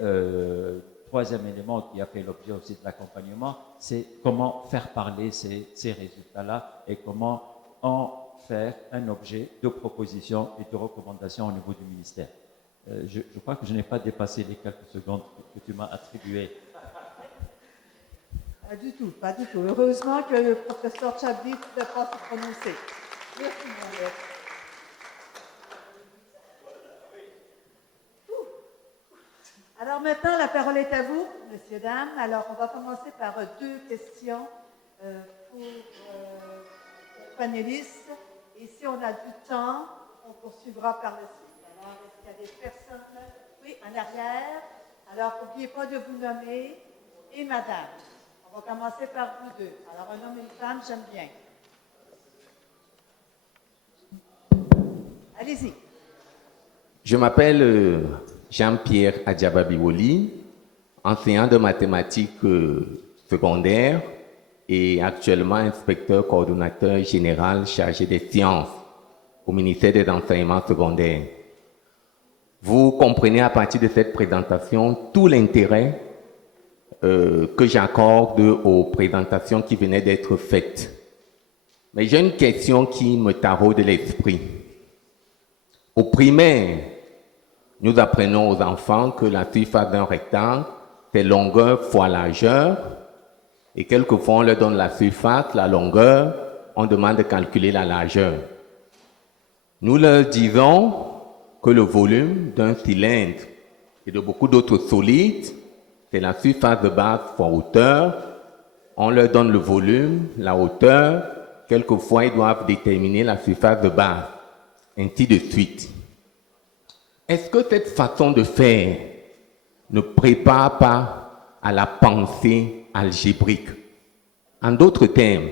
troisième élément qui a fait l'objet aussi de l'accompagnement, c'est comment faire parler ces résultats-là et comment en faire un objet de proposition et de recommandation au niveau du ministère. Je crois que je n'ai pas dépassé les quelques secondes que tu m'as attribuées. Pas du tout, pas du tout. Heureusement que le professeur Chabdi ne pouvait pas se prononcer. Merci, mon Dieu. Alors maintenant, la parole est à vous, messieurs, dames. Alors, on va commencer par deux questions pour les panélistes. Et si on a du temps, on poursuivra par la suite. Alors, est-ce qu'il y a des personnes, oui, en arrière? Alors, n'oubliez pas de vous nommer. Et madame, on va commencer par vous deux. Alors, un homme et une femme, j'aime bien. Allez-y. Je m'appelle Jean-Pierre Adjababiwoli, enseignant de mathématiques secondaires et actuellement inspecteur coordonnateur général chargé des sciences au ministère des enseignements secondaires. Vous comprenez à partir de cette présentation tout l'intérêt que j'accorde aux présentations qui venaient d'être faites. Mais j'ai une question qui me taraude l'esprit. Au primaire, nous apprenons aux enfants que la surface d'un rectangle, c'est longueur fois largeur. Et quelquefois, on leur donne la surface, la longueur, on demande de calculer la largeur. Nous leur disons que le volume d'un cylindre et de beaucoup d'autres solides, c'est la surface de base fois hauteur. On leur donne le volume, la hauteur. Quelquefois, ils doivent déterminer la surface de base, ainsi de suite. Est-ce que cette façon de faire ne prépare pas à la pensée algébrique? En d'autres termes,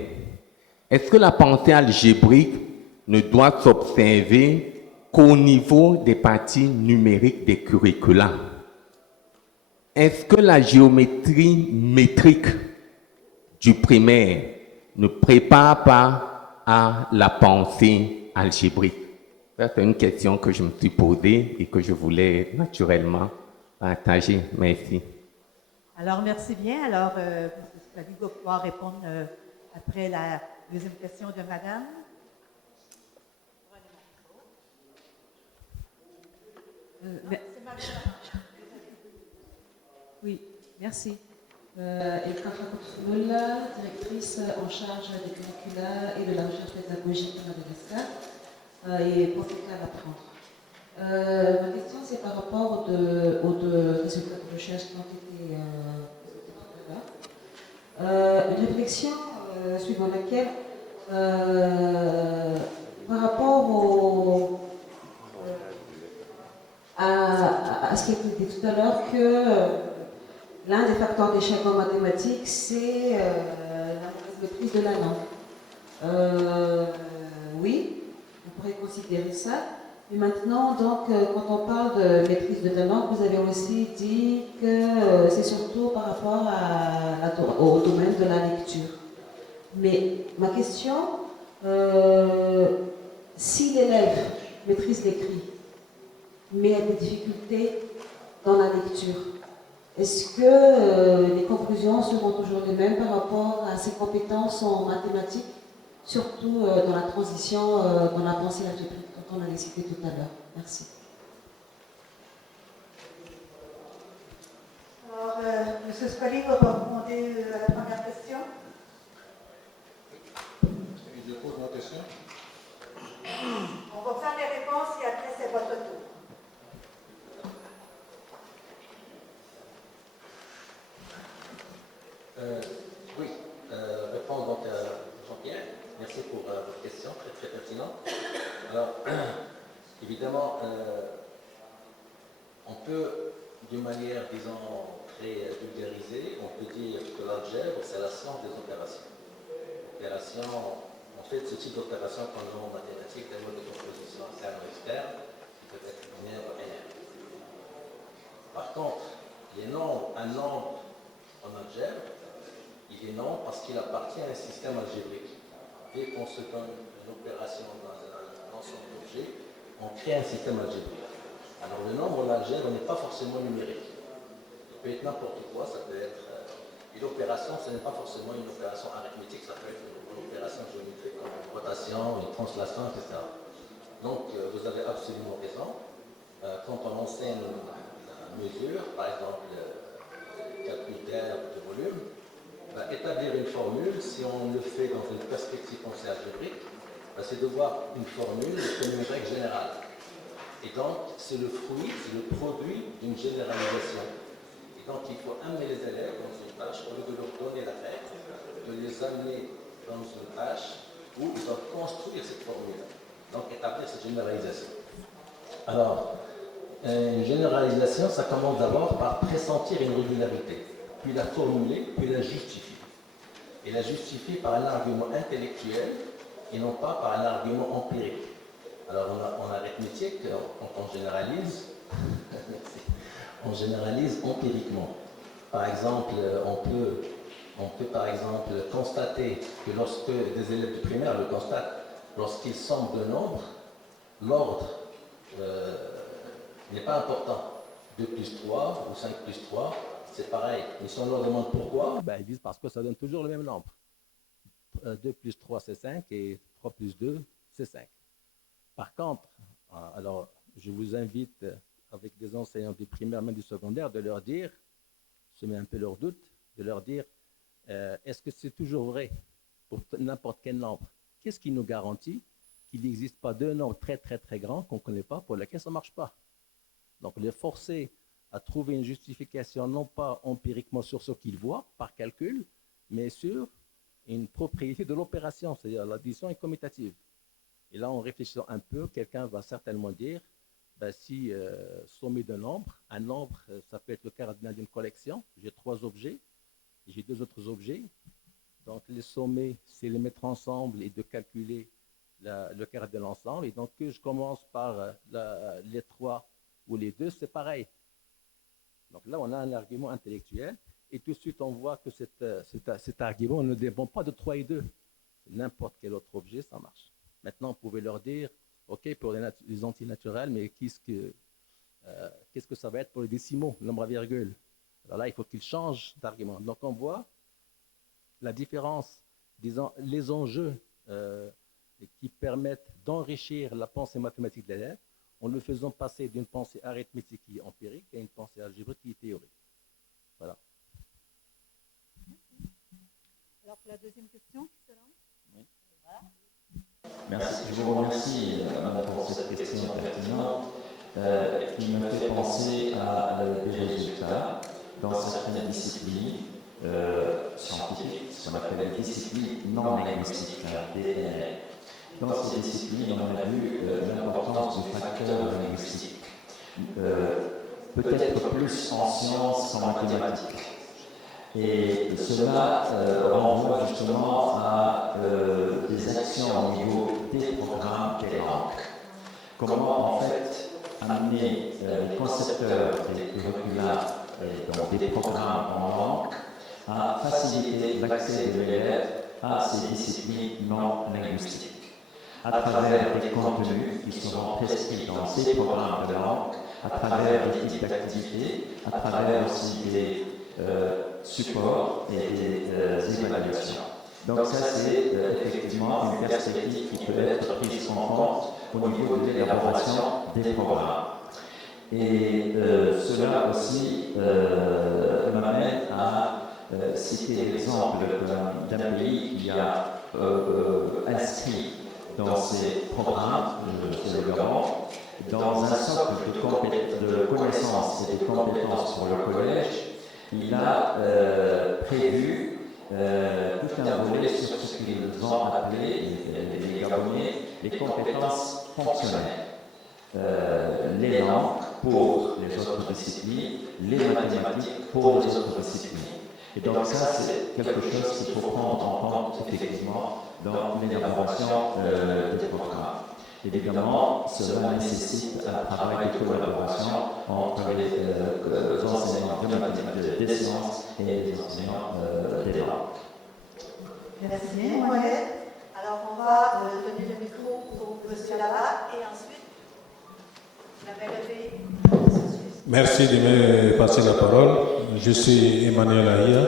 est-ce que la pensée algébrique ne doit s'observer qu'au niveau des parties numériques des curricula? Est-ce que la géométrie métrique du primaire ne prépare pas à la pensée algébrique? C'est une question que je me suis posée et que je voulais naturellement partager. Merci. Alors, merci bien. Alors, M. Spali va pouvoir répondre après la deuxième question de Madame. Oui, merci. Elka Fakoutsouloula, directrice en charge des curricula et de la recherche pédagogique à Madagascar. Et profiter à l'apprendre. Ma question, c'est par rapport aux deux résultats de recherche qui ont été présentés tout à l'heure. Une réflexion suivant laquelle, par rapport à ce qui a été dit tout à l'heure, que l'un des facteurs d'échec en mathématiques, c'est la mauvaise maîtrise de la langue. Oui. On pourrait considérer ça, Et maintenant, donc, quand on parle de maîtrise de la langue, vous avez aussi dit que c'est surtout par rapport au domaine de la lecture. Mais ma question, si l'élève maîtrise l'écrit, mais a des difficultés dans la lecture, est-ce que les conclusions seront toujours les mêmes par rapport à ses compétences en mathématiques, surtout dans la transition, dans la pensée algébrique, dont on a cité tout à l'heure? Merci. Alors, M. Scully va répondre à la première question. Je pose ma question. On va faire les réponses et après, c'est votre tour. Oui, répondre donc à Jean-Pierre. Merci pour votre question, très très pertinente. Alors, évidemment, on peut, d'une manière, disons, très vulgarisée, on peut dire que l'algèbre, c'est la science des opérations. Opérations, en fait, ce type d'opération qu'on nomme en mathématiques, des modes de composition interne ou externe, qui peut être binaire ou binaire. Par contre, un nombre en algèbre, il est non parce qu'il appartient à un système algébrique. Dès qu'on se donne une opération dans un ensemble d'objets, on crée un système algébrique. Alors le nombre en algèbre n'est pas forcément numérique. Il peut être n'importe quoi, ça peut être une opération, ce n'est pas forcément une opération arithmétique, ça peut être une opération géométrique comme une rotation, une translation, etc. Donc vous avez absolument raison. Quand on enseigne une mesure, par exemple calcul d'air ou de volume, établir une formule, si on le fait dans une perspective pensée algébrique, c'est de voir une formule comme une règle générale. Et donc, c'est le fruit, c'est le produit d'une généralisation. Et donc, il faut amener les élèves dans une tâche, au lieu de leur donner la règle, de les amener dans une tâche où ils doivent construire cette formule. Donc, établir cette généralisation. Alors, une généralisation, ça commence d'abord par pressentir une régularité, puis la formuler, puis la justifier. Et la justifier par un argument intellectuel et non pas par un argument empirique. Alors en arithmétique, on généralise, on généralise empiriquement. Par exemple, on peut par exemple constater que lorsque des élèves du primaire le constatent, lorsqu'ils somment de nombres, l'ordre n'est pas important. 2 plus 3 ou 5 plus 3, c'est pareil. Mais si on leur demande pourquoi, ils disent parce que ça donne toujours le même nombre. 2 plus 3, c'est 5 et 3 plus 2, c'est 5. Par contre, alors je vous invite avec des enseignants du primaire, même du secondaire, de leur dire, semer un peu leur doute, de leur dire, est-ce que c'est toujours vrai pour n'importe quel nombre? Qu'est-ce qui nous garantit qu'il n'existe pas deux nombres très très très grands qu'on ne connaît pas, pour lesquels ça ne marche pas? Donc les forcer à trouver une justification non pas empiriquement sur ce qu'ils voient par calcul, mais sur une propriété de l'opération, c'est-à-dire l'addition est commutative. Et là, en réfléchissant un peu, quelqu'un va certainement dire, si sommet d'un nombre, un nombre, ça peut être le cardinal d'une collection, j'ai 3 objets, et j'ai 2 autres objets, donc les sommets, c'est les mettre ensemble et de calculer le cardinal de l'ensemble, et donc que je commence par les 3 ou les 2, c'est pareil. Donc là, on a un argument intellectuel, et tout de suite, on voit que cet argument ne dépend pas de 3 et 2. N'importe quel autre objet, ça marche. Maintenant, vous pouvez leur dire, OK, pour les antinaturels, mais qu'est-ce que ça va être pour les décimaux, le nombre à virgule? Alors là, il faut qu'ils changent d'argument. Donc, on voit la différence, disons, les enjeux qui permettent d'enrichir la pensée mathématique de l'élève en le faisant passer d'une pensée arithmétique qui est empirique à une pensée algébrique qui est théorique. Voilà. Alors, pour la deuxième question, qui se lance? Oui. Merci, je vous remercie pour cette question pertinente qui me fait penser à des résultats dans certaines disciplines scientifiques, ce qu'on appelle les disciplines non linguistiques, DNL. Dans ces disciplines, on a vu l'importance du facteur linguistique, peut-être plus en sciences qu'en mathématiques. Et cela renvoie justement à des actions au niveau des programmes des langues. comment en fait amener les concepteurs des curricula dans des programmes en langue à faciliter l'accès de l'élève à ces disciplines non linguistiques à travers des contenus qui seront prescrits dans ces programmes de langue, à travers des types d'activités, à travers aussi des supports et des évaluations. Donc ça, c'est effectivement une perspective qui peut être prise en compte au niveau de l'élaboration des programmes. Et cela aussi m'amène à citer l'exemple d'un pays qui a inscrit dans ses programmes, c'est le Gabon, dans un socle de connaissances et de compétences pour le collège, il a prévu tout un volet sur ce qu'ils ont appelé, les Gabonais, les compétences fonctionnelles. Les langues pour les autres disciplines, les mathématiques pour les autres disciplines. Et donc ça, c'est quelque chose qu'il faut prendre en compte effectivement dans l'élaboration des programmes. Évidemment, cela nécessite un travail de collaboration entre les enseignants de mathématiques, des sciences et les enseignants des langues. Merci, Mohamed. Alors, on va donner le micro au monsieur là-bas et ensuite, la belle. Merci de me passer la parole. Je suis Emmanuel Ahia,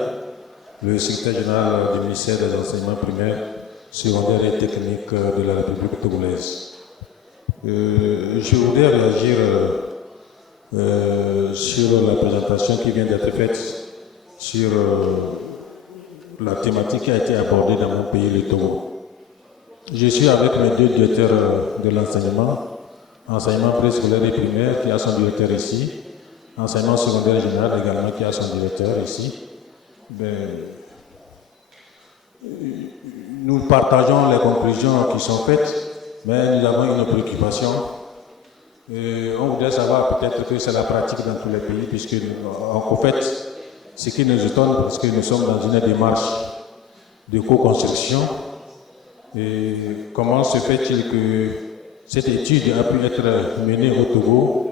le secrétaire général du ministère des enseignements primaires, secondaires et techniques de la République togolaise. Je voudrais réagir sur la présentation qui vient d'être faite sur la thématique qui a été abordée dans mon pays, le Togo. Je suis avec mes deux directeurs de l'enseignement, enseignement préscolaire et primaire qui a son directeur ici, enseignement secondaire général également qui a son directeur ici. Nous partageons les conclusions qui sont faites, mais nous avons une préoccupation. On voudrait savoir peut-être que c'est la pratique dans tous les pays, puisque en fait, ce qui nous étonne, parce que nous sommes dans une démarche de co-construction, et comment se fait-il que cette étude a pu être menée au Togo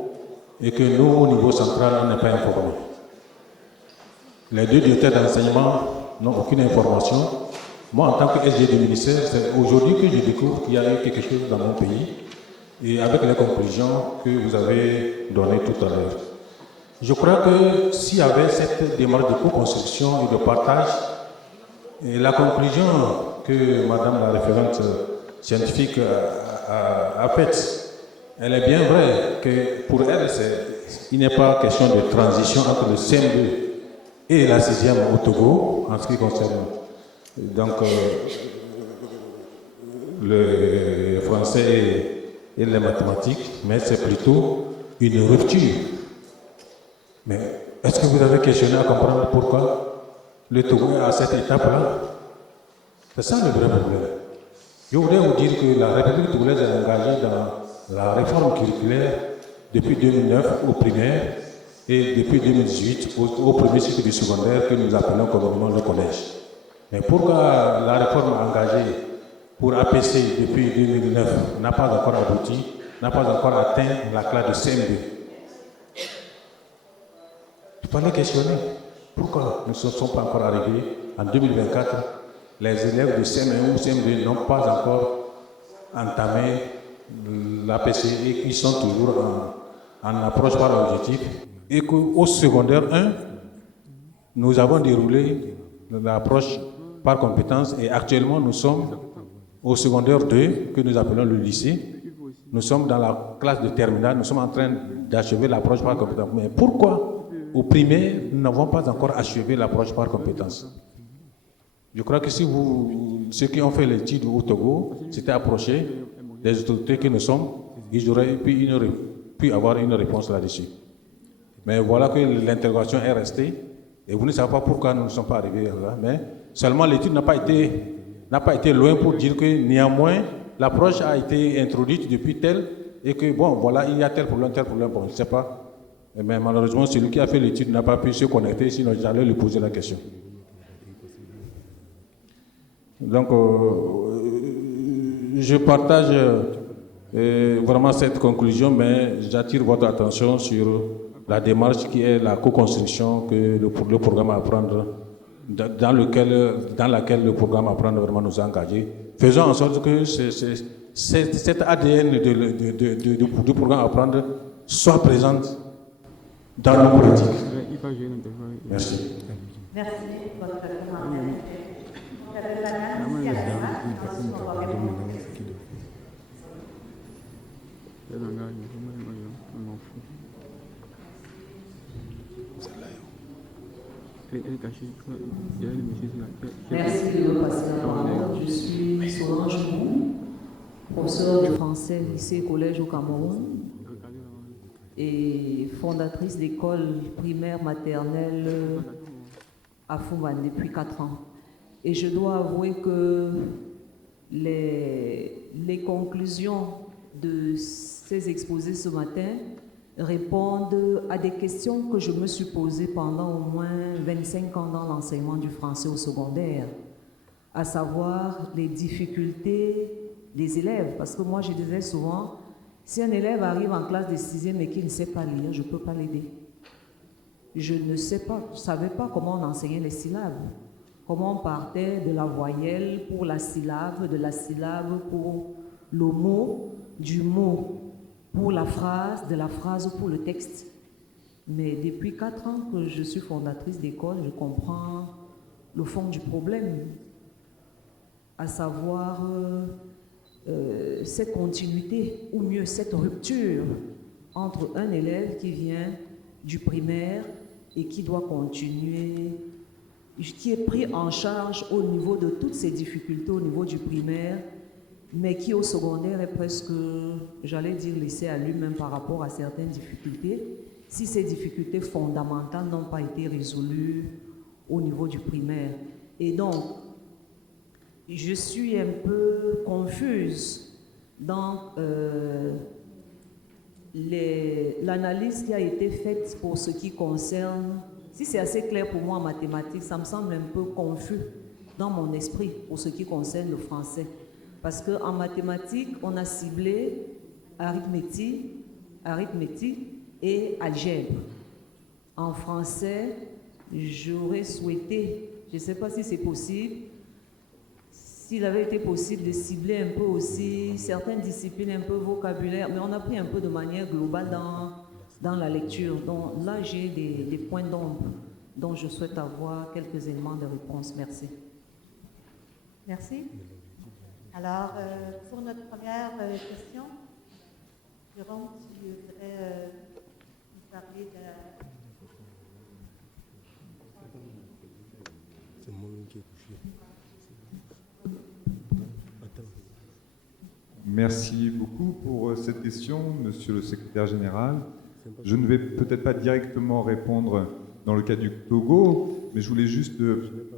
et que nous, au niveau central, on n'est pas informés. Les deux directeurs d'enseignement n'ont aucune information. Moi, en tant que SG du ministère, c'est aujourd'hui que je découvre qu'il y a eu quelque chose dans mon pays et avec les conclusions que vous avez données tout à l'heure. Je crois que s'il y avait cette démarche de co-construction et de partage, et la conclusion que Madame la référente scientifique a faite, elle est bien vraie que pour elle, il n'est pas question de transition entre le CM2 et la 6e au Togo en ce qui concerne donc le français et les mathématiques, mais c'est plutôt une rupture. Mais est-ce que vous avez questionné à comprendre pourquoi le Togo est à cette étape-là? C'est ça le vrai problème. Je voudrais vous dire que la République togolaise est engagée dans la réforme curriculaire depuis 2009 au primaire et depuis 2018 au premier cycle du secondaire que nous appelons communément le collège. Mais pourquoi la réforme engagée pour APC depuis 2009 n'a pas encore abouti, n'a pas encore atteint la classe de CM2? Il fallait questionner pourquoi nous ne sommes pas encore arrivés en 2024. Les élèves de CM1 ou CM2 n'ont pas encore entamé l'APC et ils sont toujours en approche par l'objectif. Et qu'au secondaire 1, nous avons déroulé l'approche par compétence et actuellement nous sommes au secondaire 2, que nous appelons le lycée. Nous sommes dans la classe de terminale, nous sommes en train d'achever l'approche par compétence. Mais pourquoi au primaire, nous n'avons pas encore achevé l'approche par compétence? Je crois que si ceux qui ont fait l'étude au Togo s'étaient approchés des autorités que nous sommes, ils auraient pu avoir une réponse là-dessus. Mais voilà que l'interrogation est restée et vous ne savez pas pourquoi nous ne sommes pas arrivés là. Mais seulement l'étude n'a pas été loin pour dire que néanmoins l'approche a été introduite depuis tel et que bon voilà il y a tel problème, bon je ne sais pas. Mais malheureusement celui qui a fait l'étude n'a pas pu se connecter, sinon j'allais lui poser la question. Donc je partage vraiment cette conclusion, mais j'attire votre attention sur la démarche qui est la co-construction que le programme Apprendre, dans laquelle le programme Apprendre vraiment nous a engagés. Faisons en sorte que cet ADN du programme Apprendre soit présente dans nos politiques. Merci. Merci pour votre commentaire. Merci à la Merci de me passer la parole. Je suis Solange Mou, professeure de français lycée collège au Cameroun et fondatrice d'école primaire maternelle à Foumbane depuis 4 ans. Et je dois avouer que les conclusions de ces exposés ce matin répondent à des questions que je me suis posées pendant au moins 25 ans dans l'enseignement du français au secondaire, à savoir les difficultés des élèves. Parce que moi, je disais souvent, si un élève arrive en classe de 6e et qu'il ne sait pas lire, je ne peux pas l'aider. Je ne savais pas comment on enseignait les syllabes, comment on partait de la voyelle pour la syllabe, de la syllabe pour le mot, du mot pour la phrase, de la phrase pour le texte. Mais depuis 4 ans que je suis fondatrice d'école, je comprends le fond du problème, à savoir cette continuité, ou mieux cette rupture entre un élève qui vient du primaire et qui doit continuer, qui est pris en charge au niveau de toutes ces difficultés au niveau du primaire, mais qui au secondaire est presque, j'allais dire, laissé à lui-même par rapport à certaines difficultés, si ces difficultés fondamentales n'ont pas été résolues au niveau du primaire. Et donc, je suis un peu confuse dans l'analyse qui a été faite pour ce qui concerne, si c'est assez clair pour moi en mathématiques, ça me semble un peu confus dans mon esprit pour ce qui concerne le français. Parce qu'en mathématiques, on a ciblé arithmétique et algèbre. En français, j'aurais souhaité, je ne sais pas si c'est possible, s'il avait été possible de cibler un peu aussi certaines disciplines, un peu vocabulaire, mais on a pris un peu de manière globale dans la lecture. Donc là, j'ai des points d'ombre dont je souhaite avoir quelques éléments de réponse. Merci. Merci. Alors, pour notre première question, Jérôme, tu voudrais nous parler de... C'est moi qui ai couché. Merci beaucoup pour cette question, Monsieur le Secrétaire Général. Je ne vais peut-être pas directement répondre dans le cas du Togo, mais je voulais juste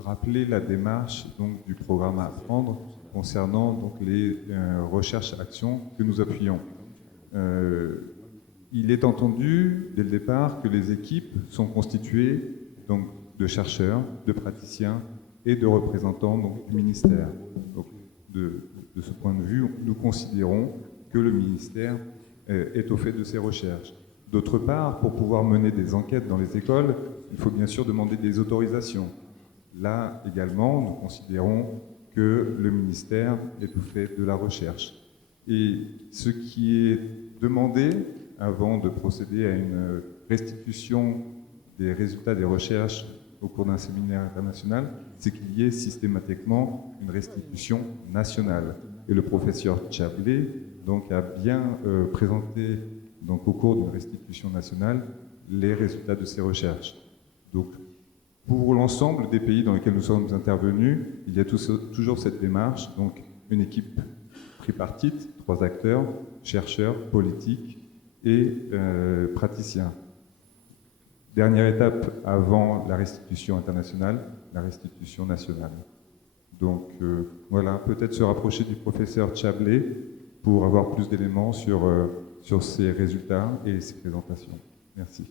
rappeler la démarche donc, du programme à apprendre concernant donc, les recherches-actions que nous appuyons. Il est entendu dès le départ que les équipes sont constituées donc, de chercheurs, de praticiens et de représentants donc, du ministère. Donc, de ce point de vue, nous considérons que le ministère est au fait de ces recherches. D'autre part, pour pouvoir mener des enquêtes dans les écoles, il faut bien sûr demander des autorisations. Là également, nous considérons que le ministère est au fait de la recherche. Et ce qui est demandé avant de procéder à une restitution des résultats des recherches au cours d'un séminaire international, c'est qu'il y ait systématiquement une restitution nationale. Et le professeur Chablé donc, a bien présenté donc, au cours d'une restitution nationale les résultats de ces recherches. Donc, pour l'ensemble des pays dans lesquels nous sommes intervenus, il y a toujours cette démarche, donc une équipe tripartite, 3 acteurs, chercheurs, politiques et praticiens. Dernière étape avant la restitution internationale, la restitution nationale. Donc voilà, peut-être se rapprocher du professeur Chablé pour avoir plus d'éléments sur ces résultats et ces présentations. Merci.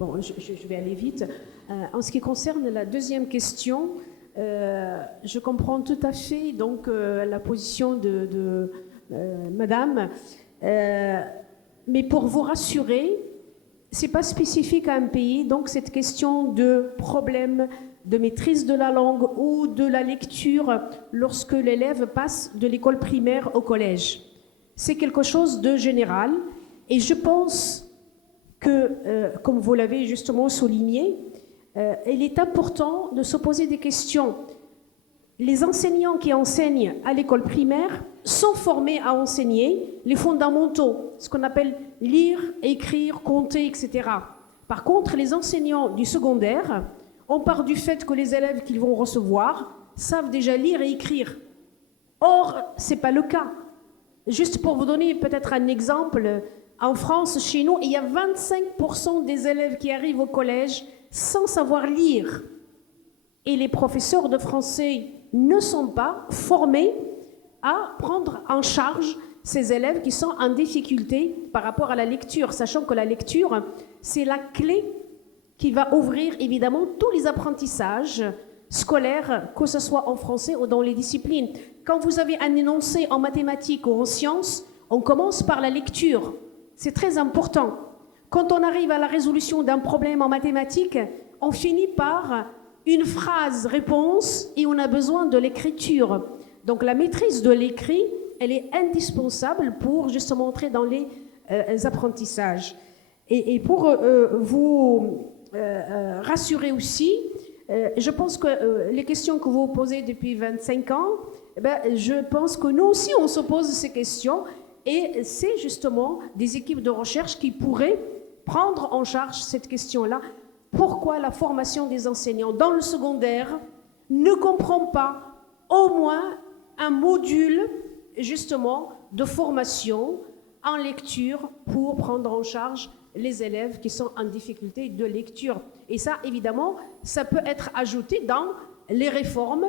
Bon, je vais aller vite. En ce qui concerne la deuxième question, Je comprends tout à fait donc la position de Madame, mais pour vous rassurer, c'est pas spécifique à un pays. Donc cette question de problème de maîtrise de la langue ou de la lecture lorsque l'élève passe de l'école primaire au collège, c'est quelque chose de général. Et je pense que, comme vous l'avez justement souligné, il est important de se poser des questions. Les enseignants qui enseignent à l'école primaire sont formés à enseigner les fondamentaux, ce qu'on appelle lire, écrire, compter, etc. Par contre, les enseignants du secondaire, on part du fait que les élèves qu'ils vont recevoir savent déjà lire et écrire. Or, ce n'est pas le cas. Juste pour vous donner peut-être un exemple, en France, chez nous, il y a 25% des élèves qui arrivent au collège sans savoir lire. Et les professeurs de français ne sont pas formés à prendre en charge ces élèves qui sont en difficulté par rapport à la lecture, sachant que la lecture, c'est la clé qui va ouvrir évidemment tous les apprentissages scolaires, que ce soit en français ou dans les disciplines. Quand vous avez un énoncé en mathématiques ou en sciences, on commence par la lecture. C'est très important. Quand on arrive à la résolution d'un problème en mathématiques, on finit par une phrase-réponse et on a besoin de l'écriture. Donc la maîtrise de l'écrit, elle est indispensable pour justement entrer dans les apprentissages. Et pour vous rassurer aussi, je pense que les questions que vous posez depuis 25 ans, je pense que nous aussi on se pose ces questions et c'est justement des équipes de recherche qui pourraient prendre en charge cette question-là. Pourquoi la formation des enseignants dans le secondaire ne comprend pas au moins un module justement de formation en lecture pour prendre en charge les élèves qui sont en difficulté de lecture. Et ça, évidemment, ça peut être ajouté dans les réformes,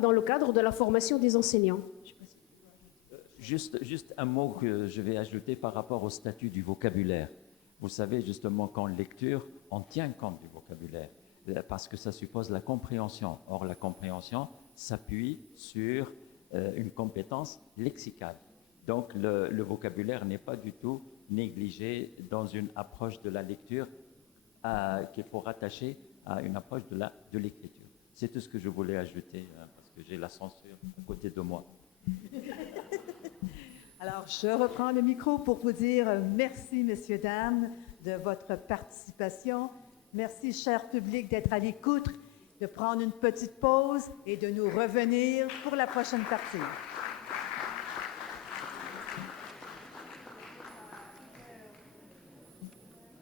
dans le cadre de la formation des enseignants. Juste un mot que je vais ajouter par rapport au statut du vocabulaire. Vous savez, justement, qu'en lecture, on tient compte du vocabulaire, parce que ça suppose la compréhension. Or, la compréhension s'appuie sur une compétence lexicale. Donc, le vocabulaire n'est pas du tout négligé dans une approche de la lecture qu'il faut rattacher à une approche de l'écriture. C'est tout ce que je voulais ajouter, parce que j'ai la censure à côté de moi. Alors, je reprends le micro pour vous dire merci, messieurs, dames, de votre participation. Merci, cher public, d'être à l'écoute, de prendre une petite pause et de nous revenir pour la prochaine partie.